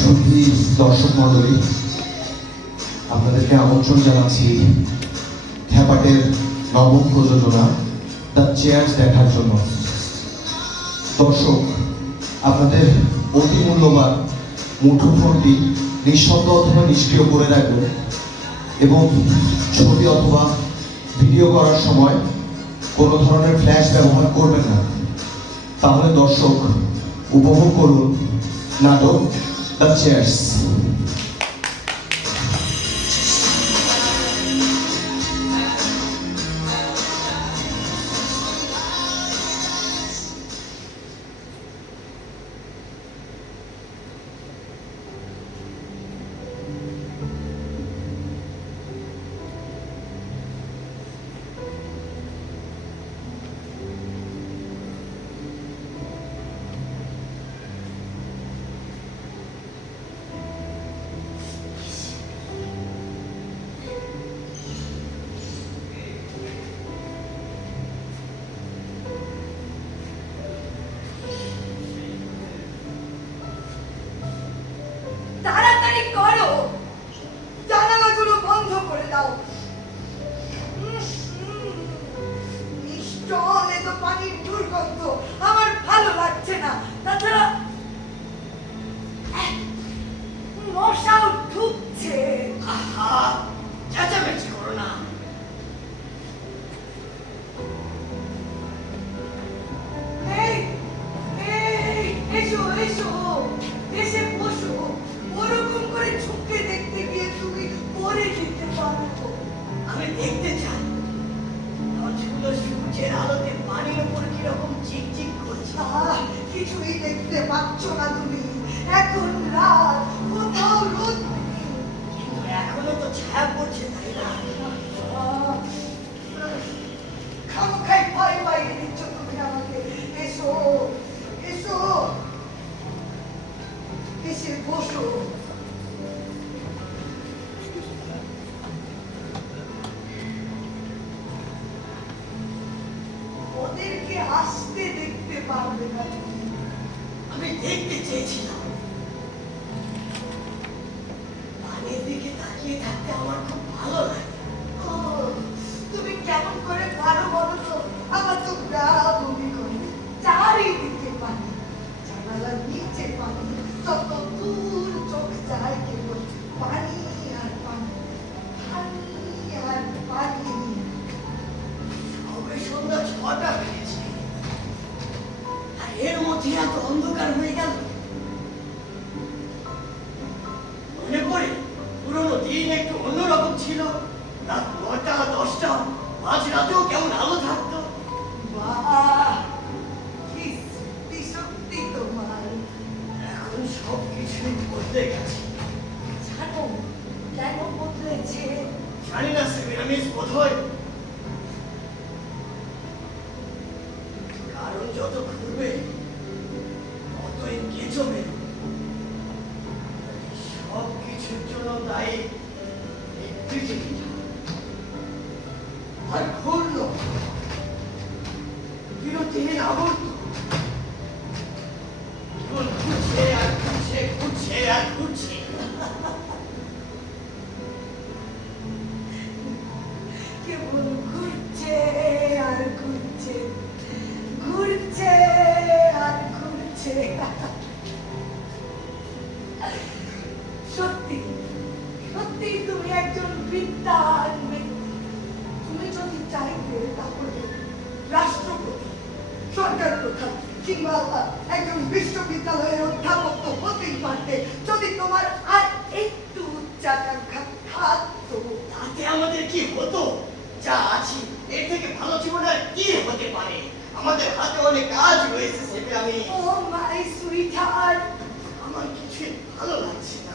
সুধী দর্শক মণ্ডলী, আপনাদেরকে আমন্ত্রণ জানাচ্ছি খ্যাপাটের নবম প্রযোজনা দ্য চেয়ার্স দেখার জন্য। দর্শক, আপনাদের অতি মূল্যবান মুঠোফোনটি নিঃশব্দ অথবা নিষ্ক্রিয় করে রাখবেন এবং ছবি অথবা ভিডিও করার সময় কোনো ধরনের ফ্ল্যাশ ব্যবহার করবেন না। তাহলে দর্শক উপভোগ করুন নাটক দ্য চেয়ার্স। তাড়াতাড়ি করো, জানালাগুলো বন্ধ করে দাও। নিশ্চল এত পানির দুর্গন্ধ আমার ভালো লাগছে না। তাছাড়া মশাও ঢুকছে। আহা, চেঁচামেচি করো না। এই এই এসো এসো, এসে বসো। ওরকম করে ঝুঁকে দেখতে গিয়ে তুমি পড়ে যেতে পারো। আমি দেখতে চাই টর্চগুলো সূর্যের আলোতে পানির উপর কিরকম চিকচিক করছে। কিছুই দেখতে পাচ্ছ না তুমি। এখন রাত, কোথাও রোদ নেই। কিন্তু এখনো তো ছায়া পড়ছে, তাই না? খামোখাই ভয় পাইয়ে দিচ্ছ তুমি আমাকে। এসো এসো, এসে বসো। ওদেরকে আসতে দেখতে পারবে না তুমি। আমি দেখতে চেয়েছিলাম। পানির দিকে তাকিয়ে থাকতে আমার খুব ভালো লাগে। ও, তুমি কেমন করে পারো বলো তো? আমার তো গা বমি করে। চারিদিকে পানি, জানালার নিচে পানি, যত দূর চোখ যায় কেবল পানি আর পানি, পানি আর পানি। সবে সন্ধ্যা 6টা বেজেছে, আর এর মধ্যে এত অন্ধকার হয়ে গেল। মনে পড়ে পুরোনো দিন একটু অন্যরকম ছিল। রাত 9টা 10টা মাঝ রাতেও কেমন আলো থাকতো। বাহ, কি স্মৃতিশক্তি তোমার। এখন সব কিছুই বদলে গেছে। জানো কেন বদলেছে? জানি না সেমিরামিস, বোধ হয় কারণ যত ঘুরবে ততই কেঁচো বেরোবে। সব কিছুর জন্য দায়ী এই পৃথিবীটা। আর ঘুরলো বিরতিহীন আবর্ত, কেবল ঘুরছে আর ঘুরছে, ঘুরছে আর ঘুরছে। কেবল ঘুরছে আর ঘুরছে, ঘুরছে আর ঘুরছে। সত্যি সত্যি তুমি একজন বিদ্যান ব্যক্তি। তুমি যদি চাইতে তাহলে রাষ্ট্রপতি, সরকার প্রধান কিংবা একজন বিশ্ববিদ্যালয়ের অধ্যাপক তো হতেই পারতে, যদি তোমার আর একটু উচ্চাকাঙ্ক্ষা থাকতো। তাতে আমাদের কি হতো? যা আছি এর থেকে ভালো জীবন আর কি হতে পারে? আমাদের হাতে অনেক কাজ রয়েছে। সেটা আমি ও মাই সুইটহার্ট, আমার কিছুই ভালো লাগছে না।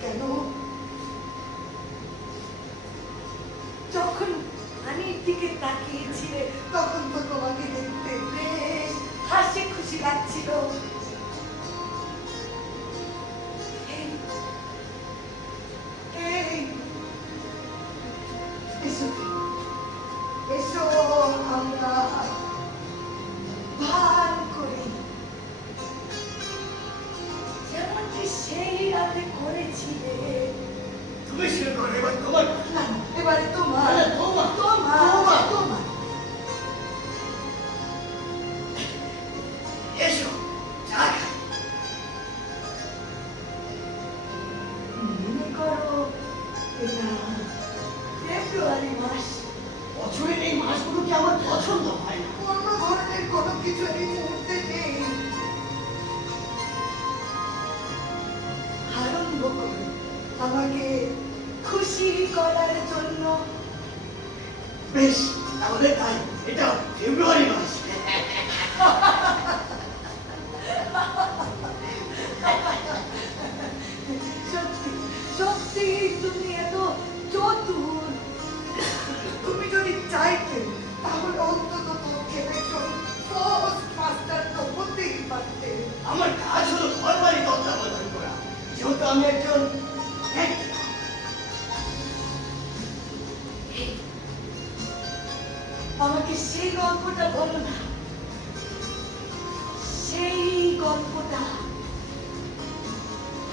কেন? যখন পানির দিকে তাকিয়েছিলে তখন তো তোমাকে দেখতে বেশ হাসি খুশি লাগছিল। এই, এই, এসো এসো, আমরা ভান করি। দেওয়ার জন্য। বেশ, তাহলে তাই, এটা ফেব্রুয়ারি মাস। সত্যি সত্যি তুমি এত চতুর। তুমি যদি চাইতে তাহলে অন্তত পক্ষে একজন পোস্ট মাস্টার তো হতেই পারতে। আমার কাজ হলো ঘর বাড়ি তত্ত্বাবধান করা, যেহেতু আমি একজন actor। আমাকে সেই গল্পটা বলো না, সেই গল্পটা।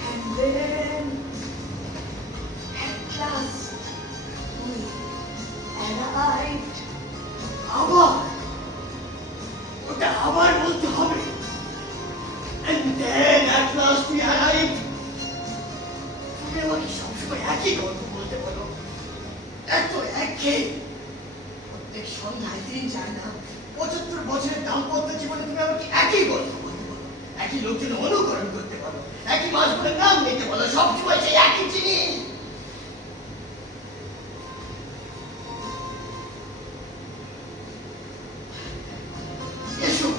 And then at last we arrived. আবার ওটা আবার বলতে হবে। And then at last we arrived. তুমি আমাকে সবসময় একই গল্প বলতে পারো, এত একঘেয়ে। প্রত্যেক সন্ধ্যায় দিন যায় না, 75 বছরের দাম্পত্য জীবনে তুমি আমাকে একই গল্প বলতে পারো, একই লোকজন অনুকরণ করতে পারো, একই মাছগুলোর নাম নিতে পারো, সবসময় সেই একই জিনিস। এসো,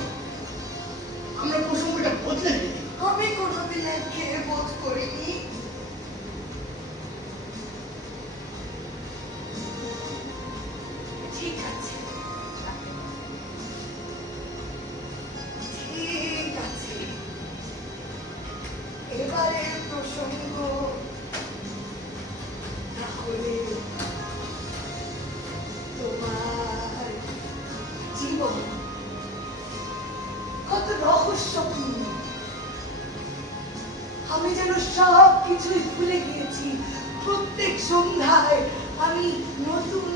আমরা প্রসঙ্গটা বদলে দিই। আমি কোনোদিন একঘেয়ে বোধ করিনি। ঠিক আছে, ঠিক আছে, এবারে প্রসঙ্গ তাহলে তোমার জীবন কত রহস্যপূর্ণ। আমি যেন সব কিছুই ভুলে গিয়েছি। প্রত্যেক সন্ধ্যায় আমি নতুন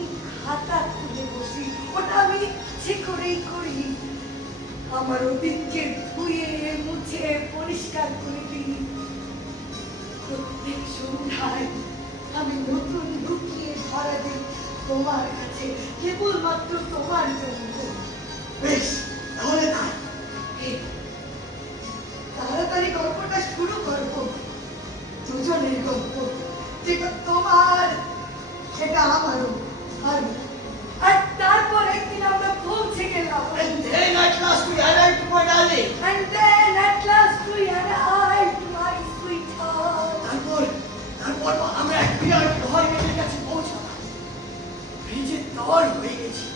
খাতা খুলে বসি, ওটা আমি ইচ্ছে করেই করি। আমার অতীতকে ধুয়ে মুছে পরিষ্কার করে দিই। প্রত্যেক সন্ধ্যায় আমি নতুন লুকিয়ে ধরা দিই তোমার কাছে, কেবলমাত্র তোমার জন্য। বেশ, তাহলে তাই। এই, তাড়াতাড়ি গল্পটা শুরু করবো। দুজনের গল্প, যেটা তোমার সেটা আমারও। আর তারপর একদিন আমরা পৌঁছে গেলাম। And then at last we arrived, my darling. And then at last we arrived, my sweetheart. তারপর আমরা এক বিরাট লোহার গেটের কাছে পৌঁছলাম। ভিজে তর হয়ে গেছি,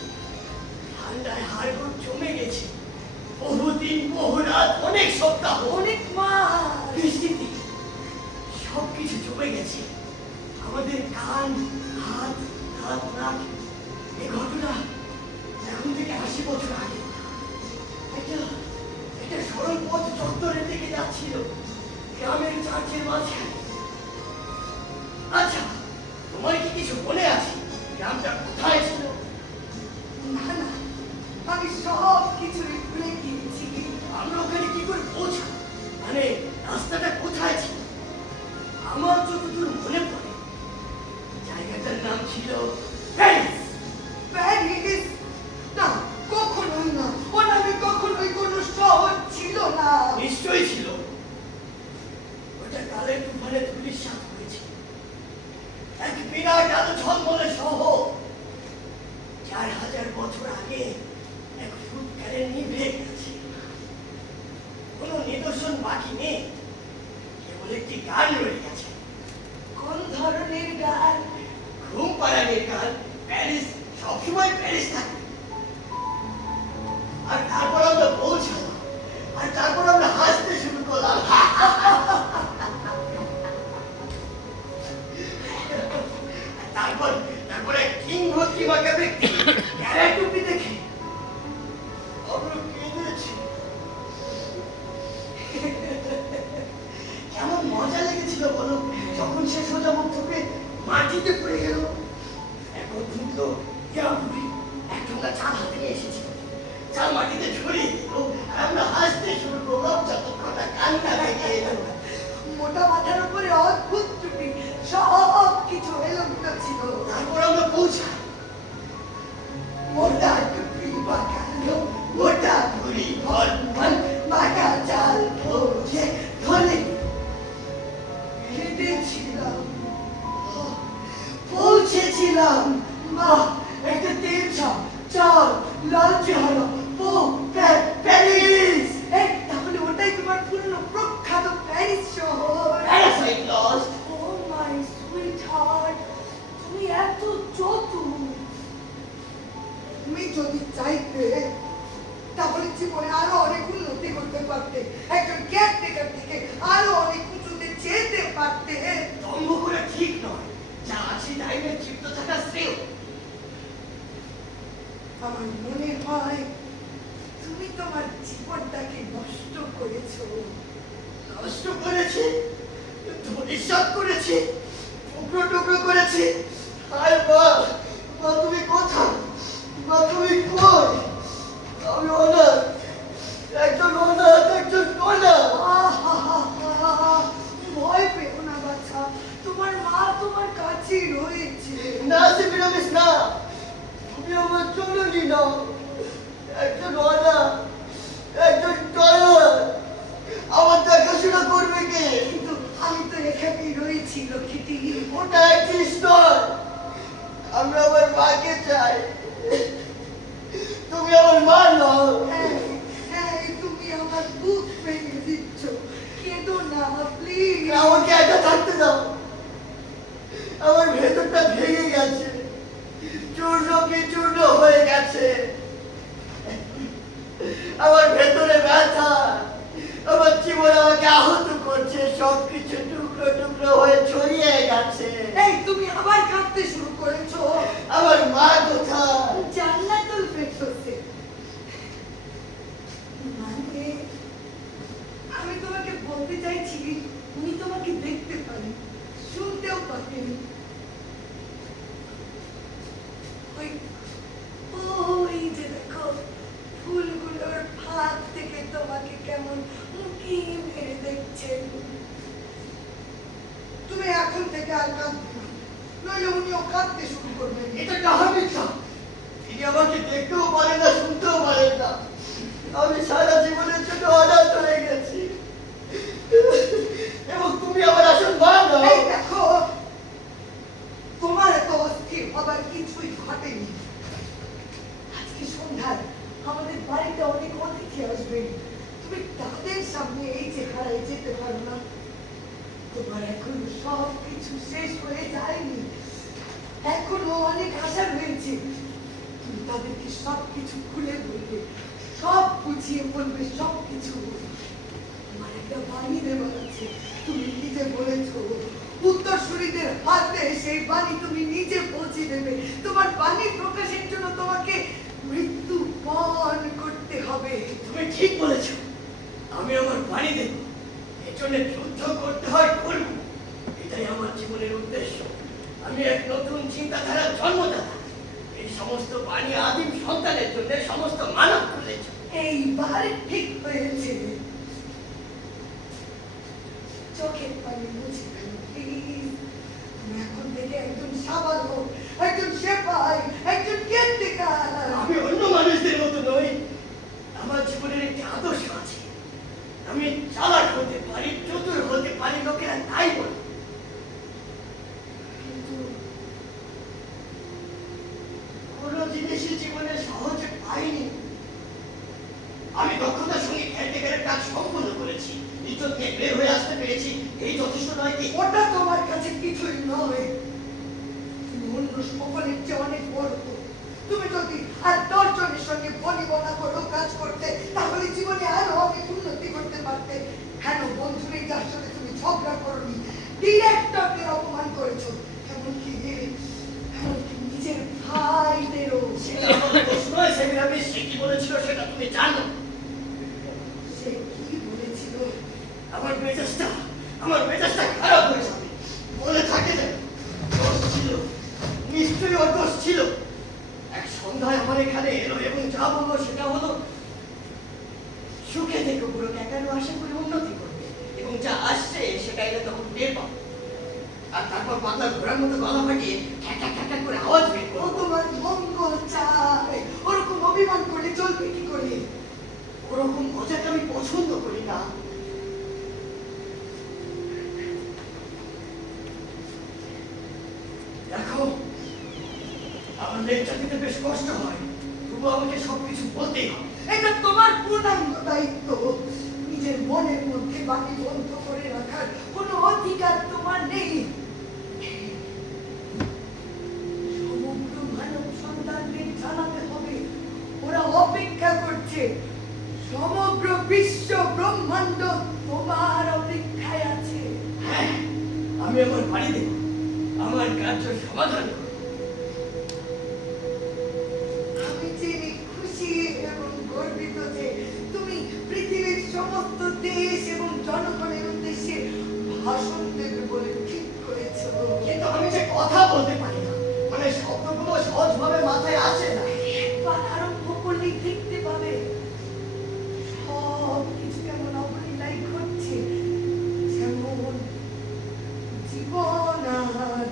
ঠান্ডায় হাড়গোড় জমে গেছে। বহুদিন, বহু রাত, অনেক সপ্তাহ, অনেক মাস। বৃষ্টিতে সবকিছু জমে গেছে। আমাদের কান, হাত, দাঁত, নাক। এই ঘটনা এখন থেকে 80 বছর আগে। এটা সরল পথ চত্বরের দিকে যাচ্ছিল, গ্রামের চার্চের মাঝখানে। আচ্ছা, তোমার কি কিছু মনে আছে গ্রামটা কোথায় ছিল? না না, আমি সব কিছুই ভুলে গিয়েছি। আমরা ওখানে কি করে পৌঁছাবো? মানে রাস্তাটা কোথায় ছিল? আমার যতদূর মনে পড়ে জায়গাটার নাম ছিল প্যারিস। প্যারিস? না, কখনোই না। ও নামে কখনোই কোনো শহর ছিল না। নিশ্চয়ই ছিল। ওটা কালের তুফানে ধূলিসাৎ হয়েছে। এক বিরাট আলো ঝলমলে শহর, 4000 বছর আগে এক ফুটকারে নিভে গেছে। কোনো নিদর্শন বাকি নেই, কেবল একটি গান রয়ে গেছে। কোন ধরনের গান? ঘুম পাড়ানির গান। প্যারিস সবসময় প্যারিস থাকে। আর তারপর আমরা পৌঁছালাম, আর তারপর আমরা হাসতে শুরু করলাম। তারপর এক কিংবদন্তি মার্কা ব্যক্তি ক্যারা টুপি দেখে আমরা কেঁদেছি। কেমন মজা লেগেছিল বলো, যখন সে সোজা মুখ থেকে মাটিতে পড়ে গেল। এখন ঢুকলো গ্রামে, এক ঠোঙা চাল হাতে নিয়ে এসেছিল। চাল মাটিতে ছড়িয়ে দিল, আর আমরা হাসতে শুরু করলাম যতক্ষণ না কান্না ভেঙে এলো। মোটা মাথার উপরে অদ্ভুত টুপি, সব কিছু এলোমেলো ছিল। তারপর আমরা পৌঁছাই। মোটা টুপি বাঁকানো, মোটা ভুঁড়ি ভর ভর, বাঁকা চাল পৌঁছে ধরে কেঁদেছিলাম। চাইতে তাহলে জীবনে আরো অনেক উন্নতি করতে পারতে, একজন কেয়ারটেকার থেকে আরো অনেক উঁচুতে যেতে পারতে। দম্ভ করে ঠিক নয়, যা আছে তাই নিয়ে তৃপ্ত থাকা শ্রেয়। আমার মনে হয় তুমি তোমার জীবনটাকে নষ্ট করেছো। নষ্ট করেছি, ধরিসাৎ করেছি, টুকরো টুকরো করেছি। আরে মা, মা তুমি কোথায়? মা তুমি কই? আমি অনাথ, একজন অনাথ, একজন অনাথ। আহাহাহা, ভয় পেও না বাছা, তোমার মা তোমার কাছেই রয়েছে। না সিপিরামিস না, তুমি আমার জননী নাও। একজন অনাথ, একজন অনাথ, আমার দেখাশোনা করবে কে? কিন্তু আমি তো এখানেই রয়েছি লক্ষ্মীটি। ওটা একজিস নয়, আমরা আমার মাকে চাই। তুমি আমার মা নও। হ্যাঁ, হ্যাঁ, তুমি আমার বুক ভেঙে দিচ্ছ। কেঁদো না প্লিজ। আমাকে একা থাকতে দাও। আমার ভেতরটা ভেঙে গেছে, চূর্ণ কি চূর্ণ হয়ে গেছে। আমার ভেতরে ব্যথা, আমার জীবন আমাকে আহত করছে, সবকিছু টুকরো টুকরো হয়ে ছড়িয়ে গেছে। এই তুমি আবার কাঁদতে শুরু করেছো। আমার মা কোথায়? জান্নাতুল ফেরদৌসে। মানে আমি তোমাকে বলতে চাইছি উনি তোমাকে দেখতে পারেন, শুনতেও পারেন। ওই ওই যে দেখো ফুলগুলোর ফাঁক থেকে তোমাকে কেমন উঁকি মেরে দেখছেন। তুমি এখন থেকে আর কাঁদবে না, নইলে উনিও কাঁদতে শুরু করবেন। এটা কাহার মিথ্যা? তিনি আমাকে দেখতেও পারেন না, শুনতেও পারেন না। আমি সারা জীবনের জন্য অনাথ হয়ে গেছি, এবং তুমি আমার আসল মা নও। এই দেখো, তোমার এত অস্থির হবার কিছুই ঘটেনি। আজকে সন্ধ্যায় আমাদের বাড়িতে অনেক অতিথি আসবে, তুমি তাদের সামনে এই চেহারায় যেতে পারো না। তোমার এখনো সব কিছু শেষ হয়ে যায়নি, এখনো অনেক আশা রয়েছে। তুমি তাদেরকে সব কিছু খুলে বলবে, সব বুঝিয়ে বলবে, সব কিছু। তোমার একটা বাণী দেওয়ার আছে, তুমি নিজে বলেছো। উত্তরসূরিদের হাতে সেই বাণী তুমি নিজে পৌঁছে দেবে। তোমার বাণী প্রকাশের জন্য তোমাকে মৃত্যু পান করতে হবে। তুমি ঠিক বলেছ, আমি আমার বাণী দেব, এর জন্য যুদ্ধ করতে হয়, করব। এটাই আমার জীবনের উদ্দেশ্য। আমি এক নতুন চিন্তাধারার জন্মদাতা। এই সমস্ত বাণী আদিম সন্তানের জন্য, সমস্ত মানব করেছ। এইবার ঠিক হয়েছে। চোখের পানি মুছে ফেলো প্লিজ। তুমি এখন থেকে একজন সাবালক, একজন সেপাই, একজন কেয়ারটেকার। আমি অন্য মানুষদের মতো নই। আমার জীবনের একটি আদর্শ আছে। আমি চালাক হতে পারি, চতুর হতে পারি, লোকেরা তাই বলে। কিন্তু কোনো জিনিসই জীবনে সহজে পাইনি। আমি দক্ষতার সঙ্গে কেয়ারটেকারের কাজ সম্পূর্ণ করেছি, ইজ্জত নিয়ে বের হয়ে আসতে পেরেছি। এই যথেষ্ট নয় কি? ওটা তোমার কাছে কিছুই নয়, তুমি অন্য সকলের চেয়ে অনেক বড়। তুমি যদি আর 10 জনের সঙ্গে বনিবনা করো কাজ করতে, তাহলে জীবনে আরো অনেক উন্নতি করতে পারতে। কেন বন্ধু নেই যার সাথে তুমি ঝগড়া করোনি, ডিরেক্টরকে অপমান করেছো, এমনকি নিজের ভাইদেরও। সেটা আমার প্রশ্ন নয় সেমিরামিস, সে কি বলেছিল সেটা তুমি জানো। সে কি বলেছিল? আমার মেজাজটা খারাপ হয়ে যাবে। বলে থাকে যে দোষ ছিল, নিশ্চয়ই ওর দোষ ছিল। এক সন্ধ্যায় আমার এখানে এলো এবং যা বললো সেটা হলো, সুখে থেকে পুরো কেন আশা করে উন্নতি করবে, এবং যা আসছে সেটা এলে তখন টের পাবো। আর তারপর পাতলা ঘোড়ার মতো গলা ফাটিয়ে খ্যাটা খ্যাটা করে আওয়াজ বের ও করবো। তোমার মঙ্গল চায়, ওরকম অভিমান করে চলবে কি করে? ওরকম মজাটা আমি পছন্দ করি না। দেখো, আমার লেকচার দিতে বেশ কষ্ট হয়, তবু আমাকে সবকিছু বলতেই হবে। এটা তোমার পূর্ণাঙ্গ দায়িত্ব। নিজের মনের মধ্যে বাণী বন্ধ করে রাখার কোনো অধিকার তোমার নেই। সমগ্র মানব সন্তানদের জানাতে হবে ওরা আসছে। সমগ্র বিশ্ব ব্রহ্মাণ্ড তোমার অপেক্ষায় আছে। হ্যাঁ, আমি আমার বাড়ি দেব, আমার কার্য সমাধান করব। আমি জেনে খুশি এবং গর্বিত যে তুমি পৃথিবীর সমস্ত দেশ এবং জনগণের উদ্দেশ্যে ভাষণ দেবে বলে ঠিক করেছো। কিন্তু আমি যে কথা বলতে পারি না, মানে শব্দগুলো সহজভাবে মাথায় আসে না। একবার আরম্ভ করলেই দেখতে পাবে সব কিছু কেমন অবলীলায় ঘটছে, যেমন জীবন আর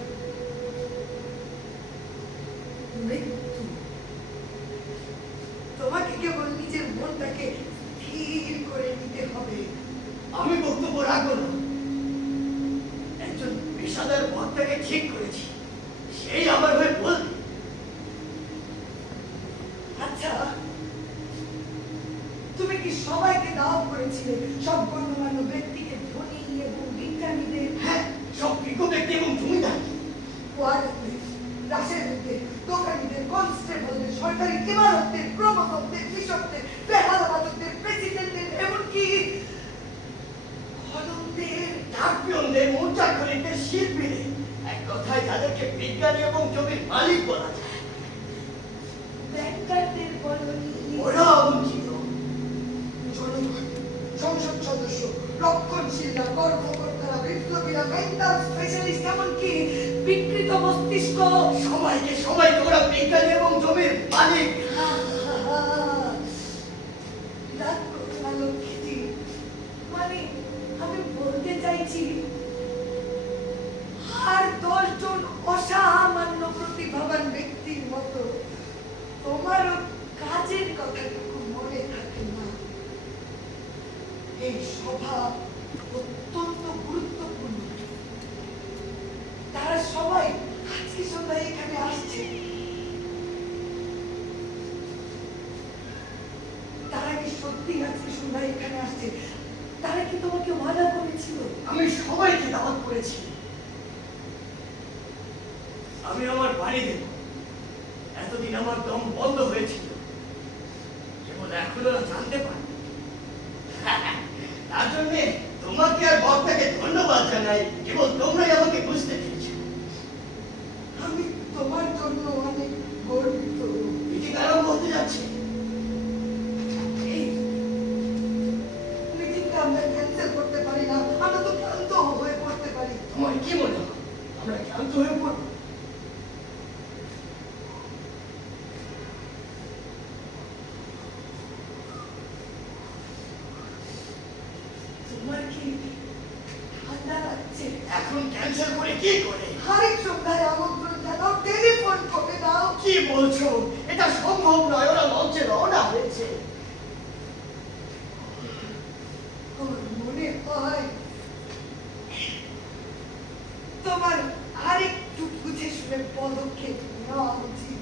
মৃত্যু। তোমাকে কেবল নিজের মনটাকে স্থির করে নিতে হবে। আমি বক্তব্য রাখবো না। একজন পেশাদার বক্তাকে ঠিক করেছি, সেই আমার হয়ে বলবে। আচ্ছা, তুমি কি সবাইকে দাওয়াত করেছিলে? সব গণ্যমান্য ব্যক্তিকে, ধনী এবং বিজ্ঞানীদের, হ্যাঁ, সব বিজ্ঞ ব্যক্তি এবং জমিদার। ওয়ার্ডদের, রাশেদদের, দোকানিদের, কনস্টেবলদের, সরকারি ইমারতদের, প্রবর্তকদের, কৃষকদের, বেহালাবাদকদের, প্রেসিডেন্টদের, এমনকি কলমদের, ডাকপিয়নদের, মুদ্রাক্ষরিকদের, শিল্পীদের, এক কথায় যাদেরকে বিজ্ঞানী এবং জমির মালিক বলা যায়, ব্যাংকারদের বলনি, ওরা বঞ্চিত। জনগণ, সংসদ সদস্য, রক্ষণশীলরা, কর্মকর্তারা, বিপ্লবীরা, মেন্টাল স্পেশালিস্ট, এমনকি বিকৃত মস্তিষ্ক, সবাইকে সবাইকে ওরা বিজ্ঞানী এবং জমির মালিক। রাগ করো না লক্ষ্মীজি। মানে আমি বলতে চাইছি, আর 10 জন অসামান্য প্রতিভাবান ব্যক্তির মতো তোমারও কাজের কথাটুকু মনে থাকে না। এই সভা অত্যন্ত গুরুত্বপূর্ণ। তারা সবাই আজকে সন্ধ্যায় এখানে আসছে। তারা কি সত্যি আজকে সন্ধ্যায় এখানে আসছে? তারা কি তোমাকে ওয়াদা করেছিল? আমি সবাইকে দাওয়াত করেছি। আমি আমার বাড়ি দেব। এতদিন আমার দম বন্ধ হয়েছিল, কেবল এখন ওরা জানতে পারে। তার জন্যে তোমাকে আর বক্তাকে ধন্যবাদ জানাই। কেবল তোমরাই আমাকে বুঝতে পেরেছ। আমি তোমার জন্য অনেক গর্বিত। মিটিং আরম্ভ হতে যাচ্ছে। এই মিটিংটা আমরা ক্যান্সেল করতে পারি না। আমরা তো ক্লান্ত হয়ে পড়তে পারি। তোমার কি মনে হয় আমরা ক্লান্ত হয়ে পড়ব? তোমার কি ঠান্ডা লাগছে? এখন ক্যান্সেল করে কি করে? আরেক সন্ধ্যায় আমন্ত্রণ জানাও, টেলিফোন করে দাও। কি বলছো? এটা সম্ভব নয়। ওরা মঞ্চে রওনা হয়েছে। আমার মনে হয় তোমার আরেকটু বুঝে শুনে পদক্ষেপ নেওয়া উচিত।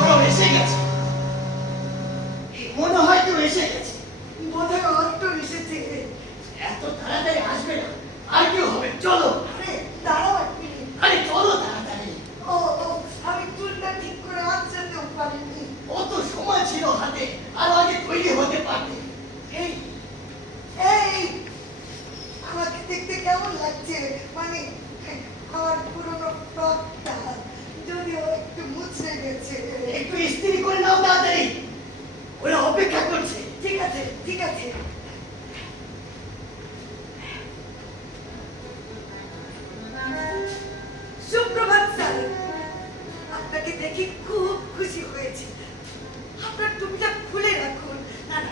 ওরা এসে গেছে। মনে হয় কেউ এসে গেছে। বোধহয় অট্ট এসেছে। এত তাড়াতাড়ি আসবে না। আর কি হবে? চলো। আরে দাঁড়াও এক মিনিট। আরে চলো তাড়াতাড়ি। ও ও, আমি চুলটা ঠিক করে আনসাতেও পারিনি। কত সময় ছিল হাতে, আর আগে তৈরি হতে পারতে। এই এই আমাকে দেখতে কেমন লাগছে? মানে আমার পুরনো ফ্রকটা যদিও একটু মুছড়ে গেছে। একটু ইস্ত্রি করে নাও তাড়াতাড়ি। ওরা অপেক্ষা করছে। ঠিক আছে, ঠিক আছে। সুপ্রভাত স্যার, আপনাকে দেখে খুব খুশি হয়েছে। আপনার টুপিটা খুলে রাখুন। না না,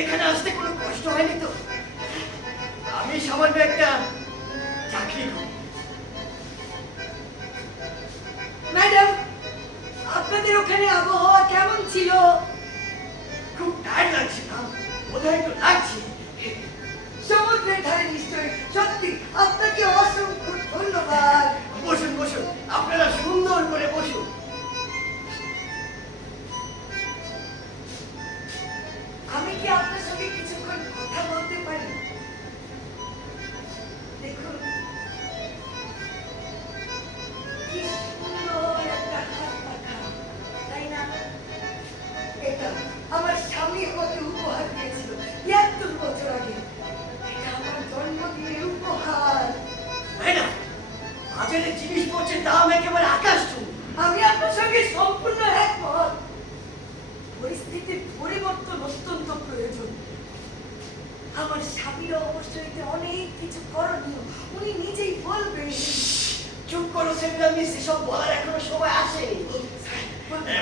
এখানে আসতে কোনো কষ্ট হয়নি তো? আমি সামান্য একটা চাকরি করি। ম্যাডাম, আপনাদের ওখানে আবহাওয়া কেমন ছিল? খুব টায়ার্ড লাগছে না? বোধহয় একটু লাগছে। সমুদ্রের ধারে নিশ্চয়ই। সত্যি আপনাকে অসংখ্য ধন্যবাদ। বসুন বসুন, আপনারা সুন্দর করে বসুন। আমি কি আপনার সঙ্গে কিছুক্ষণ কথা বলতে পারি? দেখুন, কি সুন্দর একটা হাত পাখা, তাই না? এটা আমার স্বামী আমাকে উপহার দিয়েছিল ৭২ বছর আগে। এটা আমার জন্মদিনের উপহার। ম্যাডাম, বাজারে জিনিসপত্রের দাম একেবারে আকাশ ছোঁয়া। আমি আপনার সঙ্গে সম্পূর্ণ একমত। পরিস্থিতির পরিবর্তন অত্যন্ত প্রয়োজন। আমার স্বামীরও অবশ্যই এতে অনেক কিছু করণীয়, উনি নিজেই বলবেন। চুপ করো সেমিনামি, সেসব বলার এখনো সময় আসেনি।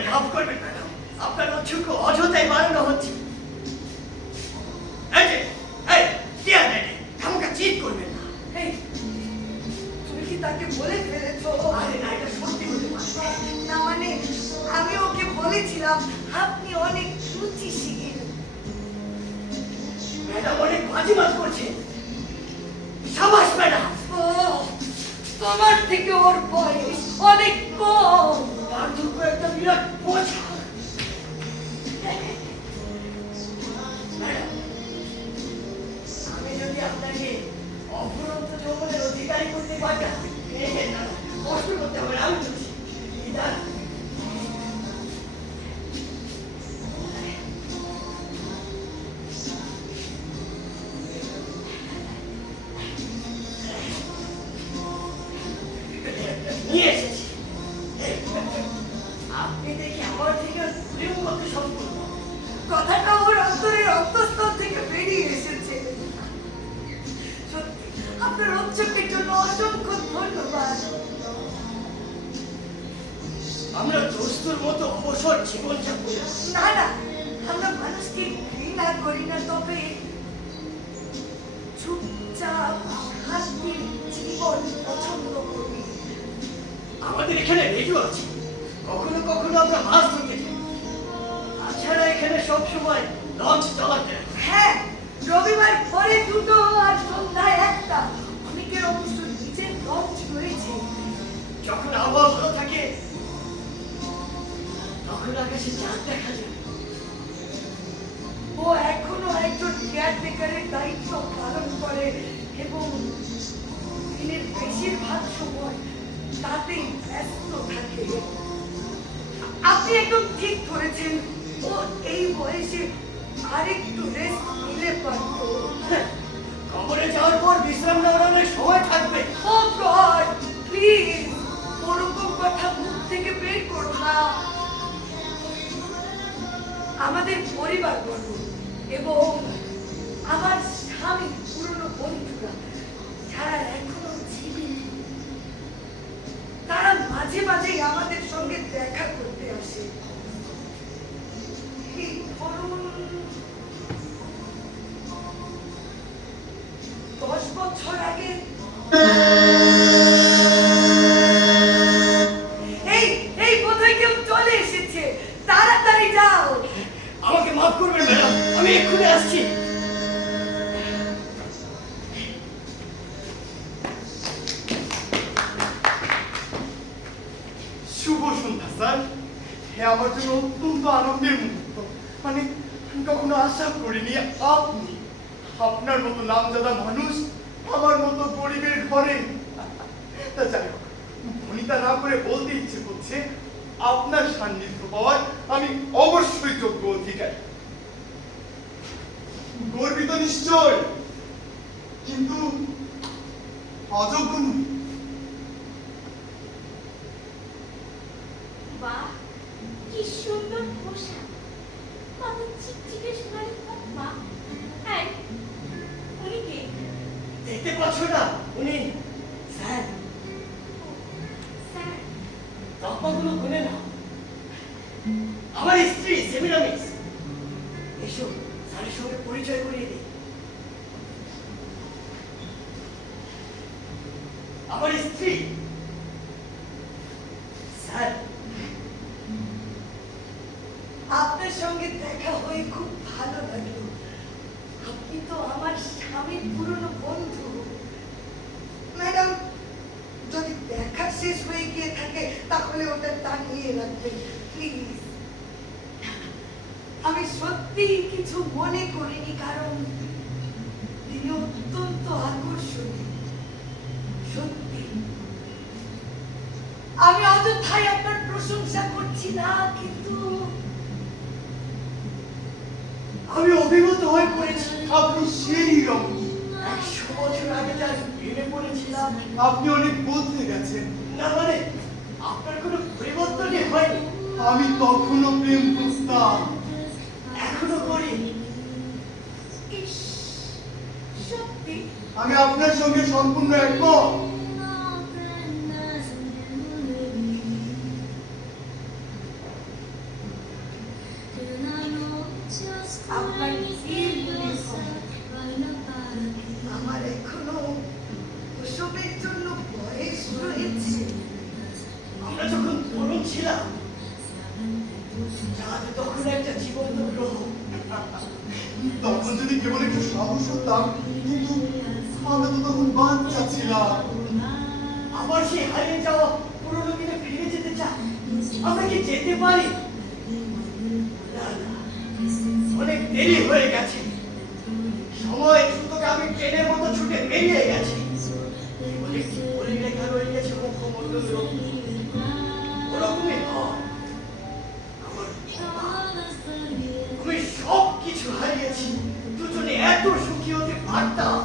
মাফ করবেন ম্যাডাম, আপনার অচক্ষু অযথাই বাড়ানো হচ্ছে। এই যে, এই, কি আর নেই, খামোখা চিট করবেন না। এই, তুমি কি তাকে বলে ফেলেছো? আরে না, এটা সত্যি হতে পারে। না মানে, আমি ওকে বলেছিলাম আপনি অনেক রুচিশীল। ম্যাডাম অনেক বাজিমাত করছে। সাবাস ম্যাডাম। ও, তোমার থেকে ওর বয়স অনেক কম। পার্থক্য একটা বিরাট বোঝা। ম্যাডাম, আমি যদি আপনাকে অফুরন্ত যৌবনের অধিকারী করতে পারতাম, না, কষ্ট করতে হবে না, আমি বলছি। দাঁড়ান। নিয়ে এসেছি। আপনি দেখি আমার থেকে উন্নত সম্পূর্ণ। কথাটা ওর অন্তরের অন্তঃস্থল থেকে বেরিয়ে এসেছে। সত্যি আপনার উৎসবের জন্য অসংখ্য ধন্যবাদ। আমরা দোস্তুর মতো অবসর জীবনযাপন। না না, আমরা মানুষকে ঘৃণা করি না, তবে চুপচাপ শান্তির জীবন পছন্দ করি। আমাদের এখানে রেডিও আছে, কখনো কখনো আমরা মাছ ধরতে যাই। তাছাড়া এখানে সবসময় লঞ্চ চালাতে হয়। হ্যাঁ, রবিবার পরে দুটো আর সন্ধ্যায় একটা। অনেকের অবশ্য নিজের লঞ্চ রয়েছে। যখন আবহাওয়া ভালো থাকে তখন আকাশে চাঁদ দেখা যায়। ও এখনো একজন কেয়ারটেকারের দায়িত্ব পালন করে এবং দিনের বেশিরভাগ সময় তাতেই ব্যস্ত থাকে। আপনি একদম ঠিক ধরেছেন, ও এই বয়সে আরেকটু রেস্ট নিলে পারত। কবরে যাওয়ার পর বিশ্রাম নেওয়ার অনেক সময় থাকবে। ও গড, প্লিজ ওরকম কথা মুখ থেকে বের করো না। আমাদের পরিবারবর্গ এবং আমার স্বামী পুরনো বন্ধুরা যারা এখনো জীবিত, তারা মাঝে মাঝেই আমাদের সঙ্গে দেখা করতে আসে। এই ধরুন 10 বছর আগে এই এই বোধহয় কেউ চলে এসেছে, তাড়াতাড়ি যাও। আমাকে মাফ করবেন ম্যাডাম, আমি এক্ষুনি আসছি। শুভ সন্ধ্যা স্যার। হ্যাঁ, আমার জন্য অত্যন্ত আনন্দের মুহূর্ত। মানে আমি কখনো আশা করিনি আপনি, আপনার মতো নামজাদা মানুষ আমার মতো গরিবের ঘরে। তা যাই হোক, ভনিতা না করে বলতে ইচ্ছে করছে আপনার সান্নিধ্য পাওয়ার আমি অবশ্যই যোগ্য অধিকারী। গর্বিত নিশ্চয়, কিন্তু অযোগ্য নই। বাহ, কি সুন্দর পোশাক, কত চিকচিকে সোনালি পাপ্পা। এই, উনি কে? দেখতে পাচ্ছ না, উনি স্যার। স্যার, তকমাগুলো খুলে নাও। আমার স্ত্রী সেমিরামিস। এসো স্যারের সঙ্গে পরিচয় করিয়ে দিই। আমার স্ত্রী স্যার। আপনার সঙ্গে দেখা হয়ে খুব ভালো লাগলো। আপনি তো আমার স্বামীর পুরনো বন্ধু। ম্যাডাম, যদি দেখা শেষ হয়ে গিয়ে থাকে তাহলে ওটা টাঙিয়ে রাখবেন প্লিজ। আমি সত্যি কিছু মনে করিনি, কারণ তিনি অত্যন্ত আকর্ষণীয়। সত্যি আমি অযথাই আপনার প্রশংসা করছি না, কিন্তু আমি অভিভূত হয়ে পড়েছি। আপনি সেই রমণী। 100 বছর আগে যার প্রেমে পড়েছিলাম, আপনি অনেক বদলে গেছেন। না মানে আপনার কোনো পরিবর্তনই হয়নি। আমি তখনও প্রেম করতাম। এখনো করি। ইস, সত্যি আমি আপনার সঙ্গে সম্পূর্ণ একমত। আপনার কি মনে হয় আমার এখনো ওসবের জন্য বয়স রয়েছে? আমরা যখন তরুণ ছিলাম, চাঁদ তখন একটা জীবন্ত গ্রহ। তখন যদি কেবল একটু সাহস হতাম, কিন্তু আমরা তো তখন বাচ্চা ছিলাম। আবার সেই হারিয়ে যাওয়া পুরোনো দিনে ফিরে যেতে চাই। আমরা কি যেতে পারি? না, না, অনেক দেরি হয়ে গেছে। সময় সুতোকে আমি ট্রেনের মতো ছুটে বেরিয়ে গেছি। জীবনে কি বলে রেখা রয়ে গেছে মুখমণ্ডল। ওরকমই হয়। আমার বাবা, আমি সব কিছু হারিয়েছি। দুজনে এত সুখী হতে পারতাম।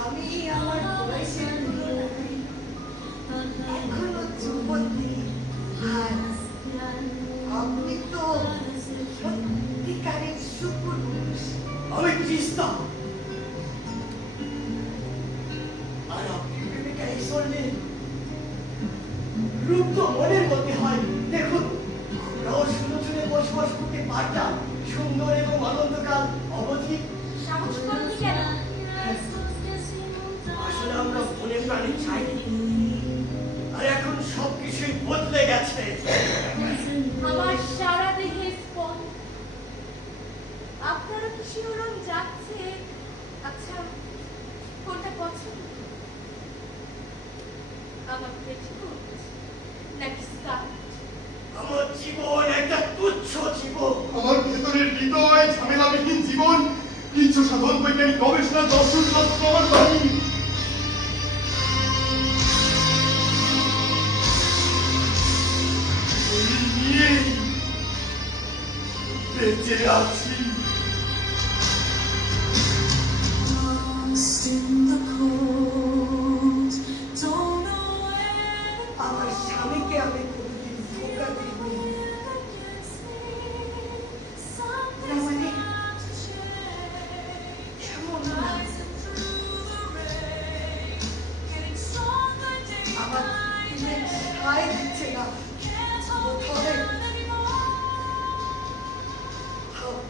আমি আমার বয়সের তুলনায় এখনো যুবতী, আর আপনি তো সত্যিকারের সুপুরুষ। আমি তিস্তা, আর আপনি প্রেমিকা ঈশ্বরের রূপ তো মনের মধ্যে হয়। দেখুন, আমরাও সুলোচনে বসবাস করতে পারতাম সুন্দর এবং অনন্তকাল অবধি। সাহস করনি কেন? আসলে আমরা মনে প্রাণে চাইনি, আর এখন সবকিছুই বদলে গেছে। আমার সারা দেহে স্পন্দ। আপনারও কি শিহরণ যাচ্ছে? আচ্ছা, কোনটা পছন্দ? আমার পেটিকোট নাকি স্কার্ট? আমার জীবন একটা তুচ্ছ জীবন। আমার ভেতরের হৃদয় ঝামেলাবিহীন জীবন, কিছু সাধন বৈজ্ঞানিক গবেষণা দর্শন শাস্ত্র আমার বাণী। এই নিয়েই বেঁচে আছি। আমার স্বামীকে আমি কোনোদিন ধোঁকা দিইনি। না মানে এমন না। আমার দিনের সায় দিচ্ছে না। বোধহয়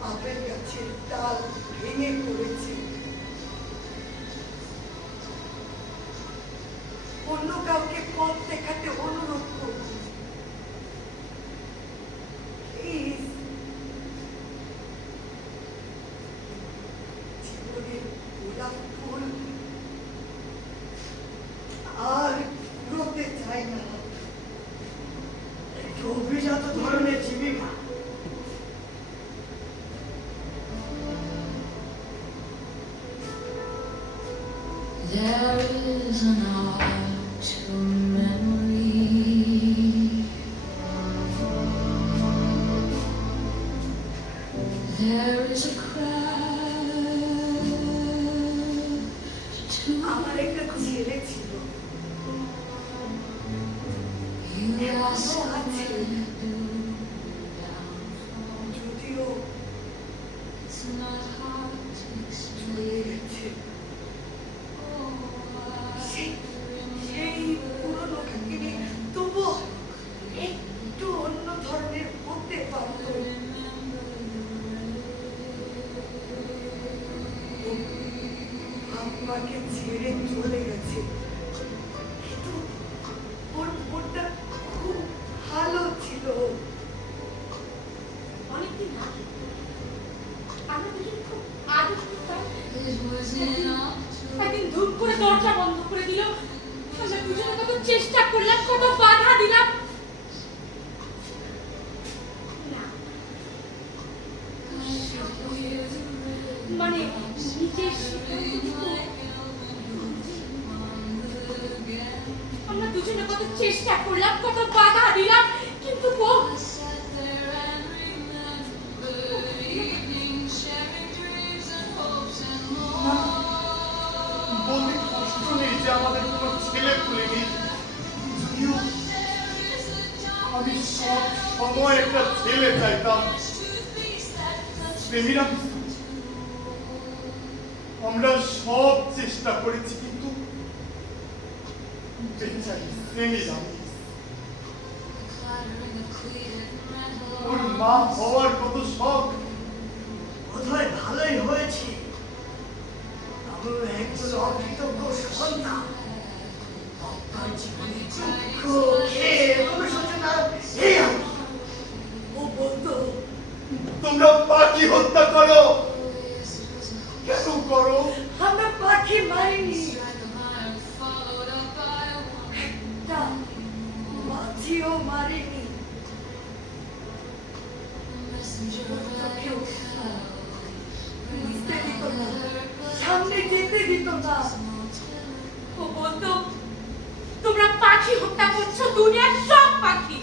আপেল গাছের ডাল ভেঙে পড়েছে। অন্য কাউকে পথ দেখাতে অনুরোধ করব, প্লিজ। জীবনের গোলাপ ফুল আর রোতে চাই না। একটু অভিজাত ধরনের জীবিকা। There is an art to memory. There is a craft to আমার একটা ছেলে ছিল, you are এখনো আছে, down. যদিও It's not hard to চলে explain. গেছে। Oh, সেই সেই পুরনো কাহিনী তবুও একটু অন্য ধরনের হতে পারত। ছেড়ে চলে গেছে, কিন্তু ওর মনটা খুব ভালো ছিল। অনেকদিন আগে আমরা দুজন খুব আদর করতাম। It was enough to একদিন ধূপ করে দরজা বন্ধ করে দিল। আমরা দুজনে কত চেষ্টা করলাম, কত বাধা দিলাম, না মানে নিজের সিদ্ধান্ত আমরা দুজনে কত চেষ্টা করলাম, কত বাধা দিলাম, কিন্তু ও sat there and remembered evening, sharing dreams and hopes and more. বলতে কষ্ট নেই যে আমাদের কোনো ছেলে পুলে নেই, যদিও There is a আমি সব সময় একটা ছেলে চাইতাম। truth beats that touch প্রেমীরা আমরা সব চেষ্টা করেছি, কিন্তু বেচারি প্রেমীরা clattering of cleated or metal. মা হওয়ার কত শখ, বোধহয় ভালোই হয়েছে। আমিও একজন অকৃতজ্ঞ সন্তান। আপনার জীবনে দুঃখ, খেদ, অনুশোচনা এই আমি। ও বলতো, তোমরা পাখি হত্যা করো, কেন করো? আমরা পাখি মারিনি, Strike of iron followed up by one. একটা মাছিও মারিনি। Messenger of চোখেও hell. বুঝতে দিত না, সামনে যেতে দিত না। ও বলতো, তোমরা পাখি হত্যা করছো, দুনিয়ার সব পাখি,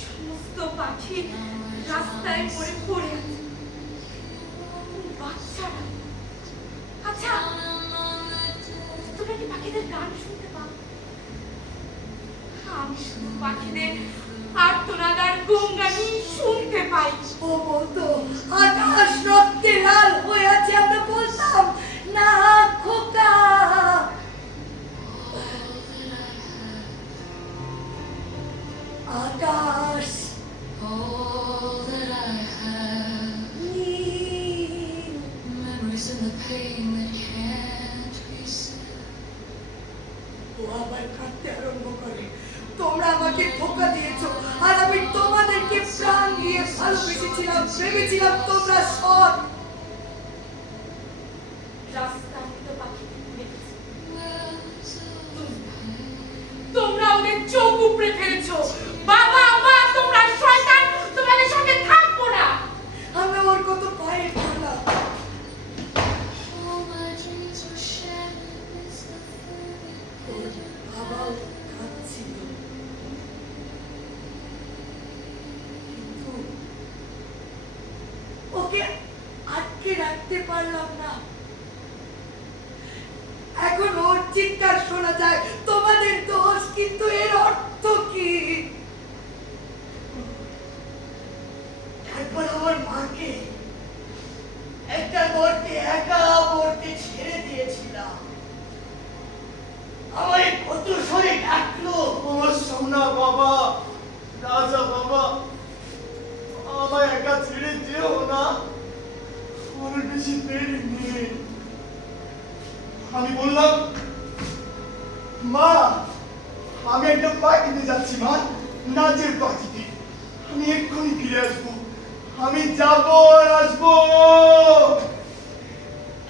সমস্ত পাখি রাস্তায় পড়ে পড়ে আছে, বাচ্চারা। আচ্ছা, তোমরা কি পাখিদের গান শুনতে পাও? আমি শুধু পাখিদের আর্তনাদ আর গুনগানি শুনতে পাই। ও বলতো, আকাশ রক্তে লাল হয়ে আছে, আমরা বলতাম না খোকা। আকাশ All that I have. Neil, Memories in the pain that can't be said. ও আবার কাঁদতে আরম্ভ করে। তোমরা আমাকে ধোঁকা দিয়েছো, আর আমি তোমাদেরকে প্রাণ দিয়ে ভালোবেসেছিলাম, ভেবেছিলাম তোমরা সৎ। রাস্তায় তো পাখিদের দেখেছি, Wells of তোমরা ওদের চোখ উপড়ে ফেলেছো। বাবা মা, তোমরা শয়তান, তোমাদের সঙ্গে থাকবো না। আমরা ওর কত পায়ে পড়লাম। all my dreams were shattered amidst the or fervid বাবাও কাঁদছিল, কিন্তু ওকে আটকে রাখতে পারলাম না। এখন ওর চিৎকার শোনা যায়, তোমাদের দোষ, কিন্তু এর অর্থ কি? একবার আমার মাকে একটা গর্তে একা পড়তে ছেড়ে দিয়েছিলাম। আমায় কত সরে ডাকলো। আমার সোনা বাবা, রাজা বাবা, আমায় একা ছেড়ে যেও না, আমার বেশি দেরি নেই। আমি বললাম, মা আমি একটা পার্টিতে যাচ্ছি, মা নাচের পার্টিতে, আমি এক্ষুনি ফিরে আসবো, আমি যাবো আর আসবো।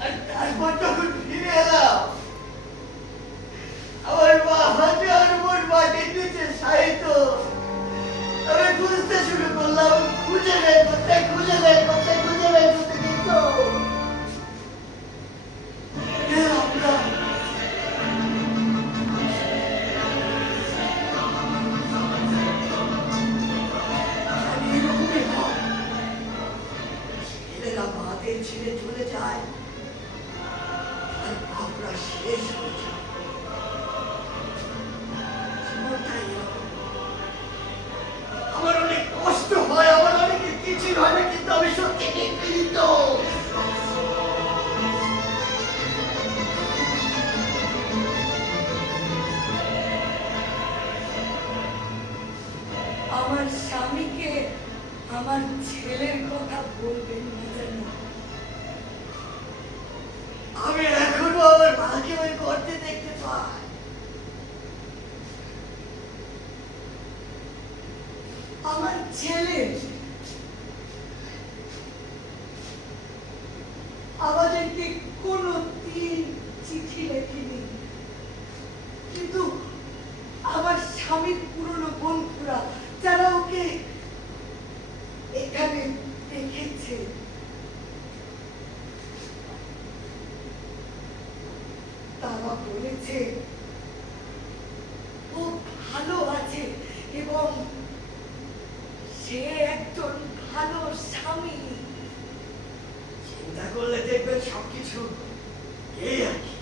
আর তারপর যখন ফিরে এলাম, আমার মা হাতে আর মোট মাটির নিচে সাহিত্য। আমি খুঁজতে শুরু করলাম, খুঁজে নেই করতে, খুঁজে নেই করতে, খুঁজে নেই করতে, কিন্তু গেলাম না। আমি এরকমই হয়। ছেলেরা মাদের ছেড়ে চলে যায়, আর বাপরা শেষ হয়ে যায়। জীবনটাই এরকম। আমার অনেক কষ্ট হয়, আমার অনেক কিছু হয় না, কিন্তু আমি সত্যি নিপীড়িত। আমার স্বামীকে আমার ছেলের কথা বলবেন না যেন। ছেলে আমাদেরকে কোনো দিন চিঠি লেখেনি, কিন্তু আমার স্বামীর পুরনো বন্ধুরা যারা ওকে এখানে দেখেছে তারা বলেছে ও ভালো আছে এবং সে একজন ভালো স্বামী। চিন্তা করলে দেখবেন সবকিছু এই আর কি।